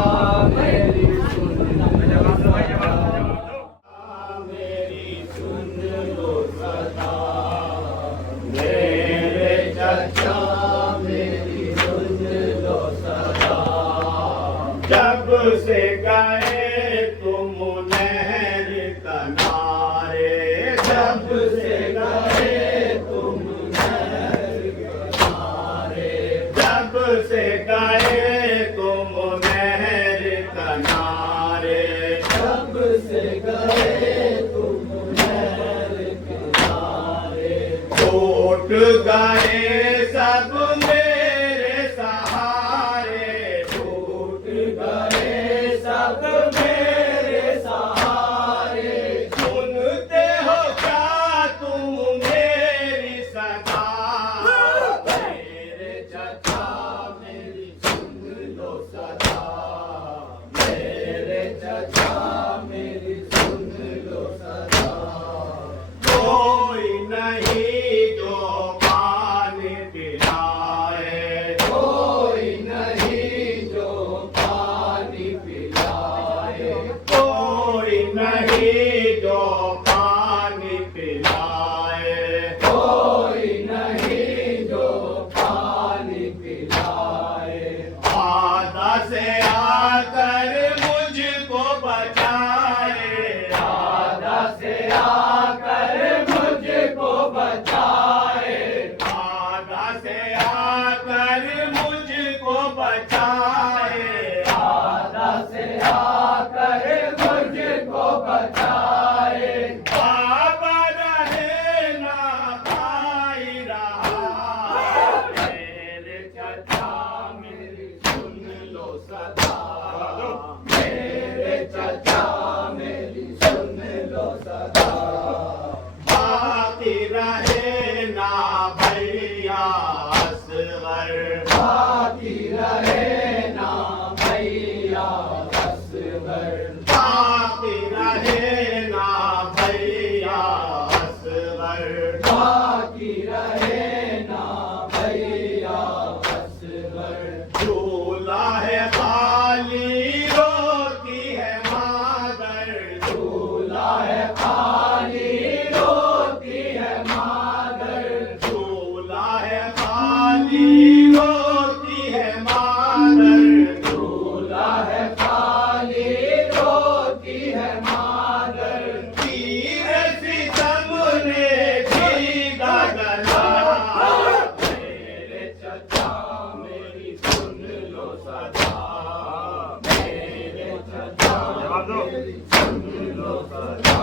میری سن لو سدا میری سن لو سدا میرے چچا میری سن لو سدا جب سے گئے تم نہر کنارے جب سے گئے تم نہر کنارے جب سے گئے تم نہر کنارے جب سے گئے تم نہر کنارے ٹوٹ گئے سب میرے سہارے ٹوٹ گئے سب میرے سہارے سنتے ہو کیا تم میری صدا میرے چچا میری سن لو صدا میرے چچا میری سن لو صدا کوئی نہیں جو پانی پلائے کوئی نہیں جو پانی پلائے کوئی نہیں جو پانی پلائے کوئی نہیں جو پانی پلائے آدھا سے آ کر مجھ کو بچائے آدھا سے آ کر مجھ کو بچائے آدھا سے آ کر مجھ کو بچائے آدھا سے آ کر مجھ کو بچائے بابا رہے نہ بھائی رہا میرے چچا میری سن لو صدا میرے چچا میری سن لو صدا باقی رہے نہ بھیا اصغر باقی رہے نہ بھیا اصغر باقی رہے نہ بھیا اصغر باقی رہے نہ بھیا اصغر جھولا ہے خالی روتی ہے مادر جھولا ہے خالی روتی ہے مادر جھولا ہے خالی روتی ہے مادر جھولا ہے خالی روتی ہے مادر تیر ستم نے بھیگا گلا میرے چچا میری سن لو صدا میرے چچا میری سن لو صدا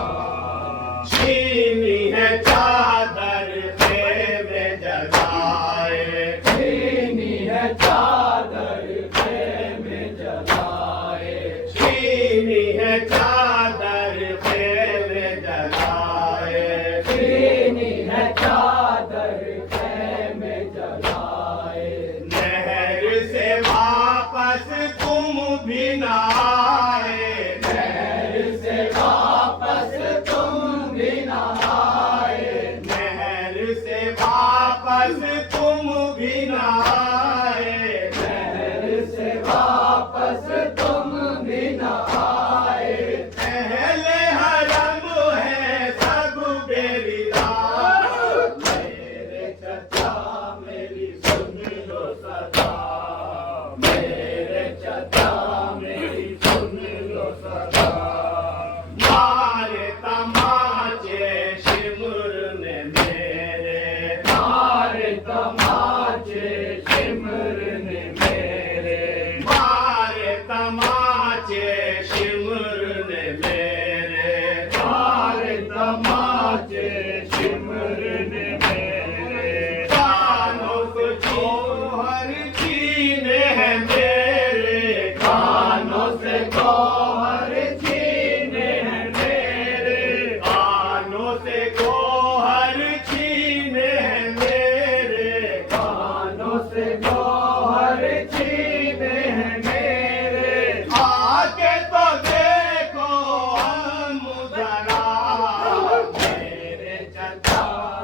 چھینی ہے چادر خیمے جلائے چھینی ہے چادر خیمے جلائے چھینی ہے چادر خیمے جلائے چھینی ہے چادر خیمے جلائے نہر سے واپس تم بھی نہ آئے نہر سے واپس تم بھی نہ آئے نہر سے واپس تم بھی نہ آئے نہر سے واپس تم بھی نہ آئے اہل حرم ہے سب بیریدار میرے چچا میری سن لو صدا میرے چچا میری سن لو صدا مارے تماچے شمر نے میرے مارے تماچے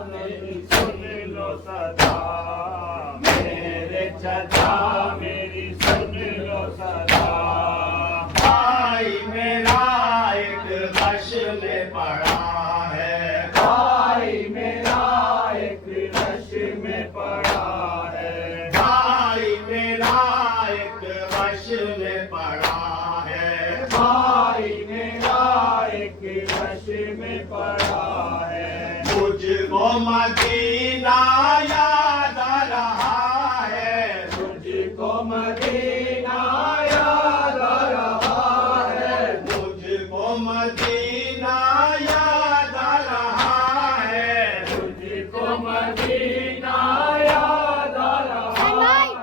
मेरी सुन लो सदा, मेरे चचा मेरी सुन लो सदा। भाई मेरा एक रश में पड़ा है, भाई मेरा एक रश में पड़ा है, भाई मेरा एक रश में पड़ा है, भाई मेरा एक रश में पड़ा है। मुझको मदीना याद आ रहा है, मुझको मदीना याद आ रहा है, मुझको मदीना याद आ रहा है, मुझको मदीना याद आ रहा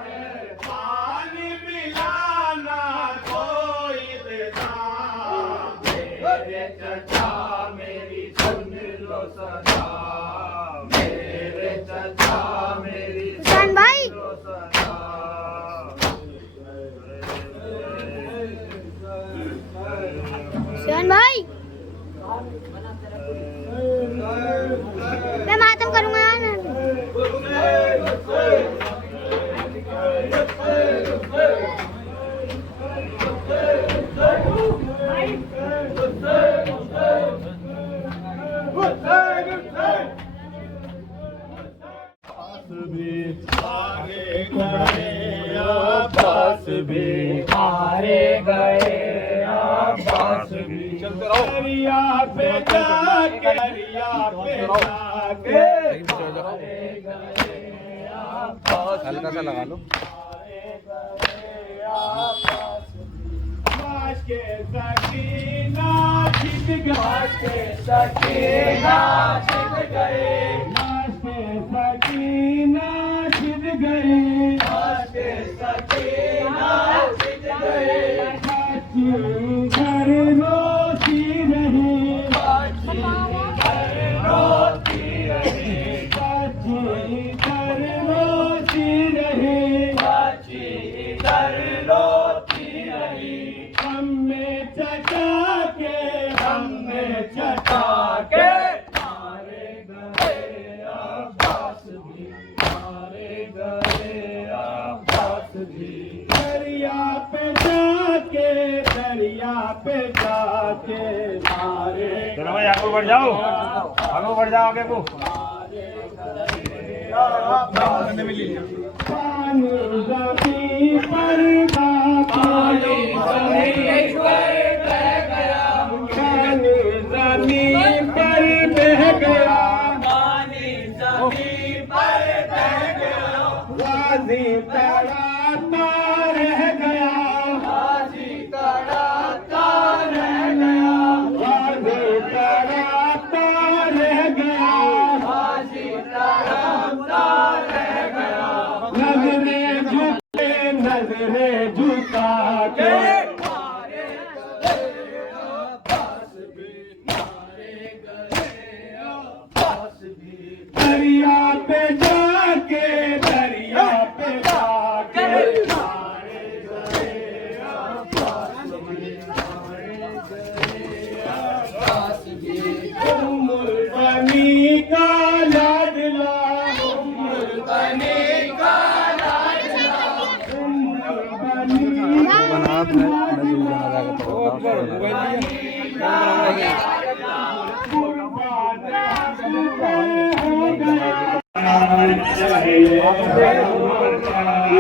है। पानी मिलाना कोई देता, मेरे चचा मेरी सुन लो सदा, मेरे चचा मेरी सुन भाई लो सदा। सुन भाई मैं मातम करूंगा ना। आगे गए अब्बास भी, हारे गए अब्बास भी। दरिया पे जाके, दरिया पे जाके हारे गए अब्बास भी, हल्का सा लगा लो। लाश के सकीना छिप गए, लाश के सकीना छिप गए, लाश के सकीना छिप गए, लाश के सकीना छिप गए। बच्ची घर रोती रही, बच्ची घर रोती रही, बच्ची घर रोती रही, बच्ची घर रोती रही। हमने चटा के, हमने चटा के मारे गए अब्बास भी, मारे गए अब्बास भी। दरिया पे जाके, दरिया पे जाके मारे। चलो भाई आगे बढ़ जाओ, आगे बढ़ जाओ आगे को। पानी जमीन पर था, पानी जमीन पर बह गया, पानी जमीन पर बह गया, पानी जमीन पर बह गया। गाजी तड़ाता रह गया, गाजी तड़ाता रह गया, गाजी तड़ाता रह गया, गाजी तड़ाता रह गया। नजरें झुके, नजरें झुका के मारे गए अब्बास भी, मारे गए अब्बास भी। दरिया पे जाके, दरिया पे जाके मारे गए अब्बास भी, मारे गए अब्बास भी। उम्र बनी का लाडला, उम्र बनी का लाडला, उम्र बनी बना मैं जो बना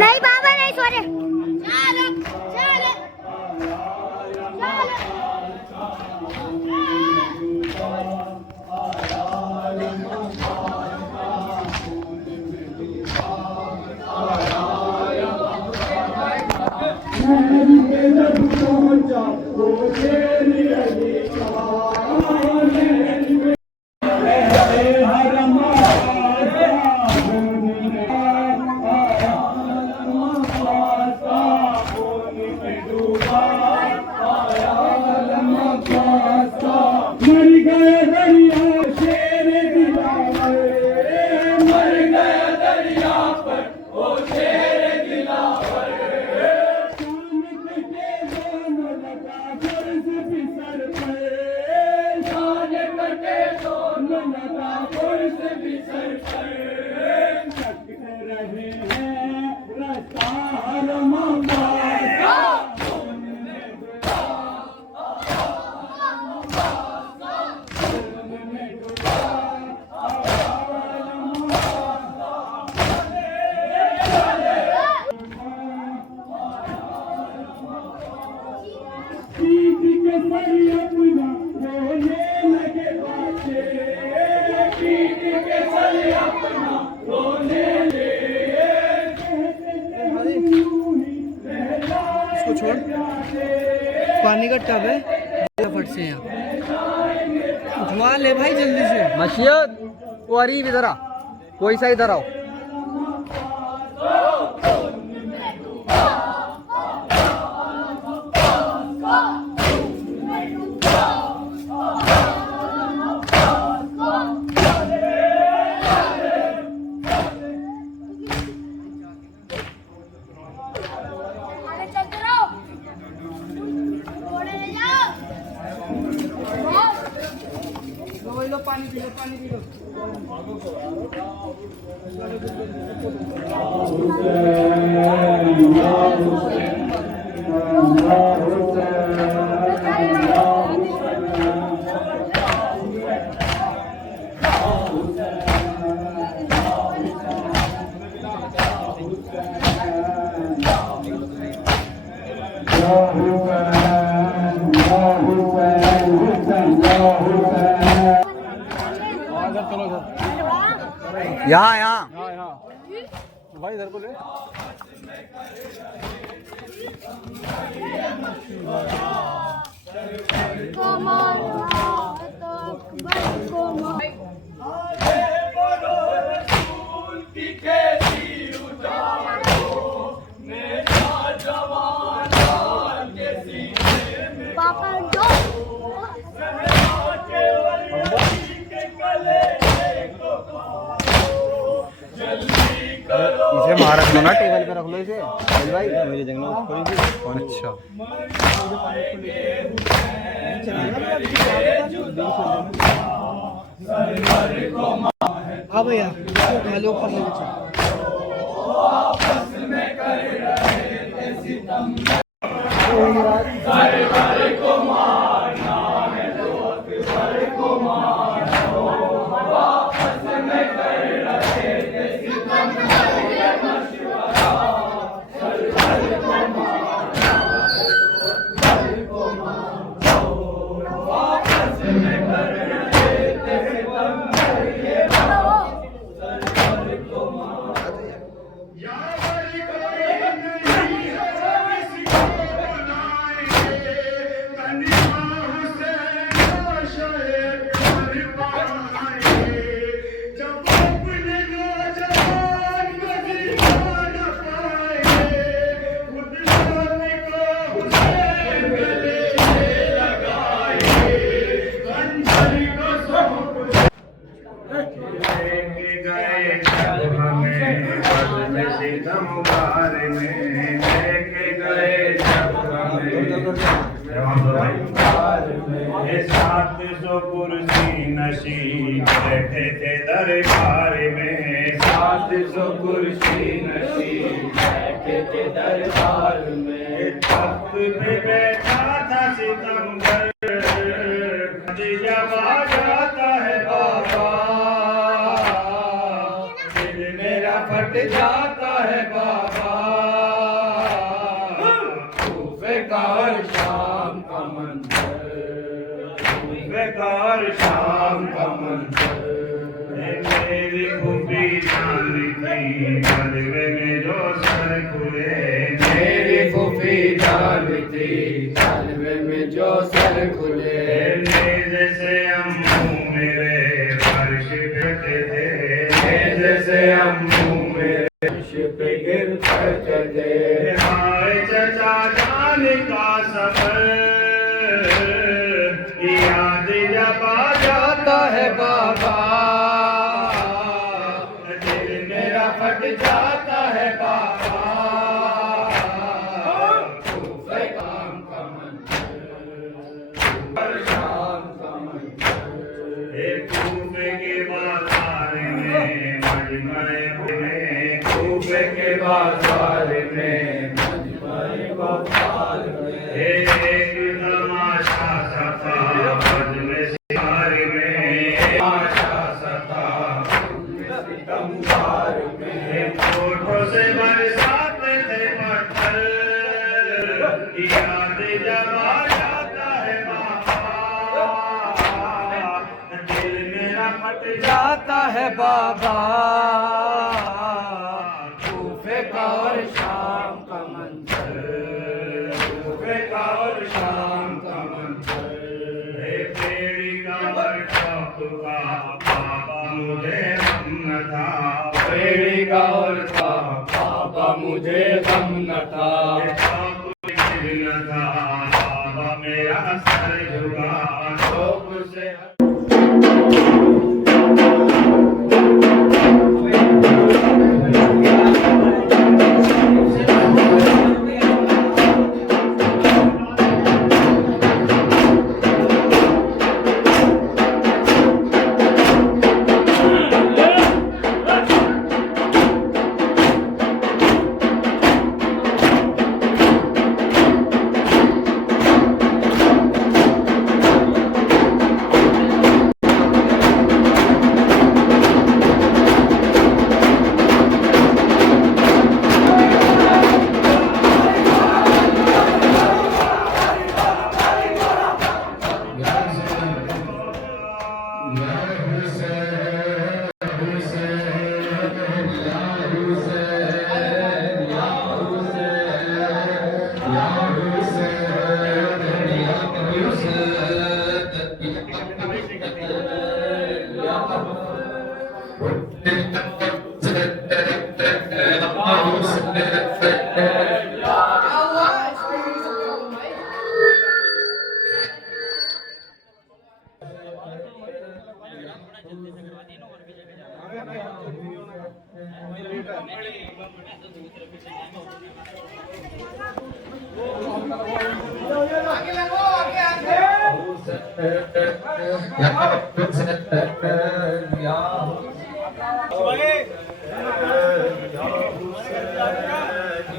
नहीं बाबा नहीं सोरे। चलो चलो इसको छोड़, पानी का टब है, फट से यहाँ उठवा ले भाई जल्दी से। मशीद वो अरीब इधर आ, कोई सा इधर आओ। अरे चलते रहो, घोड़े ले जाओ। लो पानी पी लो, पानी पी लो। यहाँ यहाँ भाई इधर को ले। पापा जो इसे वहाँ रख लो ना, टेबल पे रख लो इसे। भाई मेरी जंगल थोड़ी सी। अच्छा हाँ भैया हेलो कर ले बच्चा। बैठे थे दरबार में, 700 कुर्सी नशीन बैठे थे दरबार में। तख्त पे बैठा था सितमगर, जब आ जाता है बाबा, दिल मेरा फट जाता है बाबा। बेकार शाम का मंजर, बेकार शाम का मंजर। मेरी खूबी जान थी जलवे में जो सर खुले, मेरी खूबी जान थी जलवे में जो सर खुले। जैसे अम्मू मेरे फर्श पे थे, जैसे अम्मू मेरे फर्श पे गिर पड़ते थे। हाय चचा जान का सफर, याद जब आ जाता है बाबा, दिल मेरा फट जाता है बाबा। खूफे काम का मंजर, शाम का मंजर। एक खूफे के बाजार में मजमए में, खूफे के बाजार में मजमए बाजार में। एक तमाशा सफा मजमे सितार में, तमाशा सफा मजमे सितार में। फोटो से बरसाते थे पत्थर, याद जब आ जाता है बाबा, दिल मेरा फट जाता है बाबा। मेरी गौर का बाबा मुझे गम न था, न था बाबा मेरा सर झुका शोक से।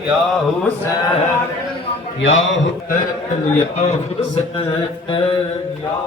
Ya Hussein, Ya Hussein, Ya Hussein, Ya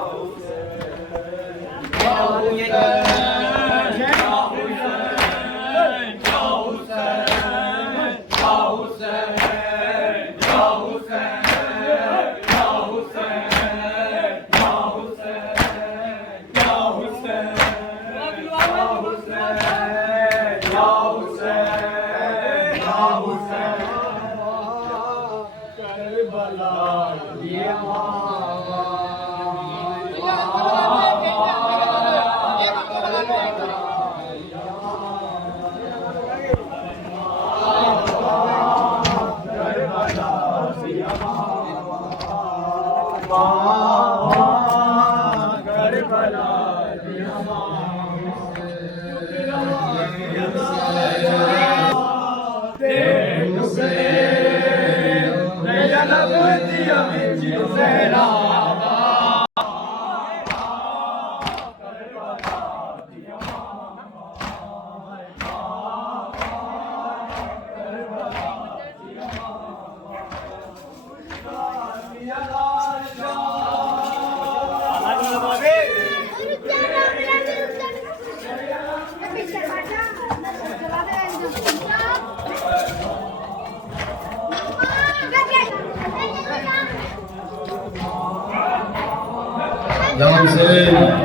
Ya Hussein.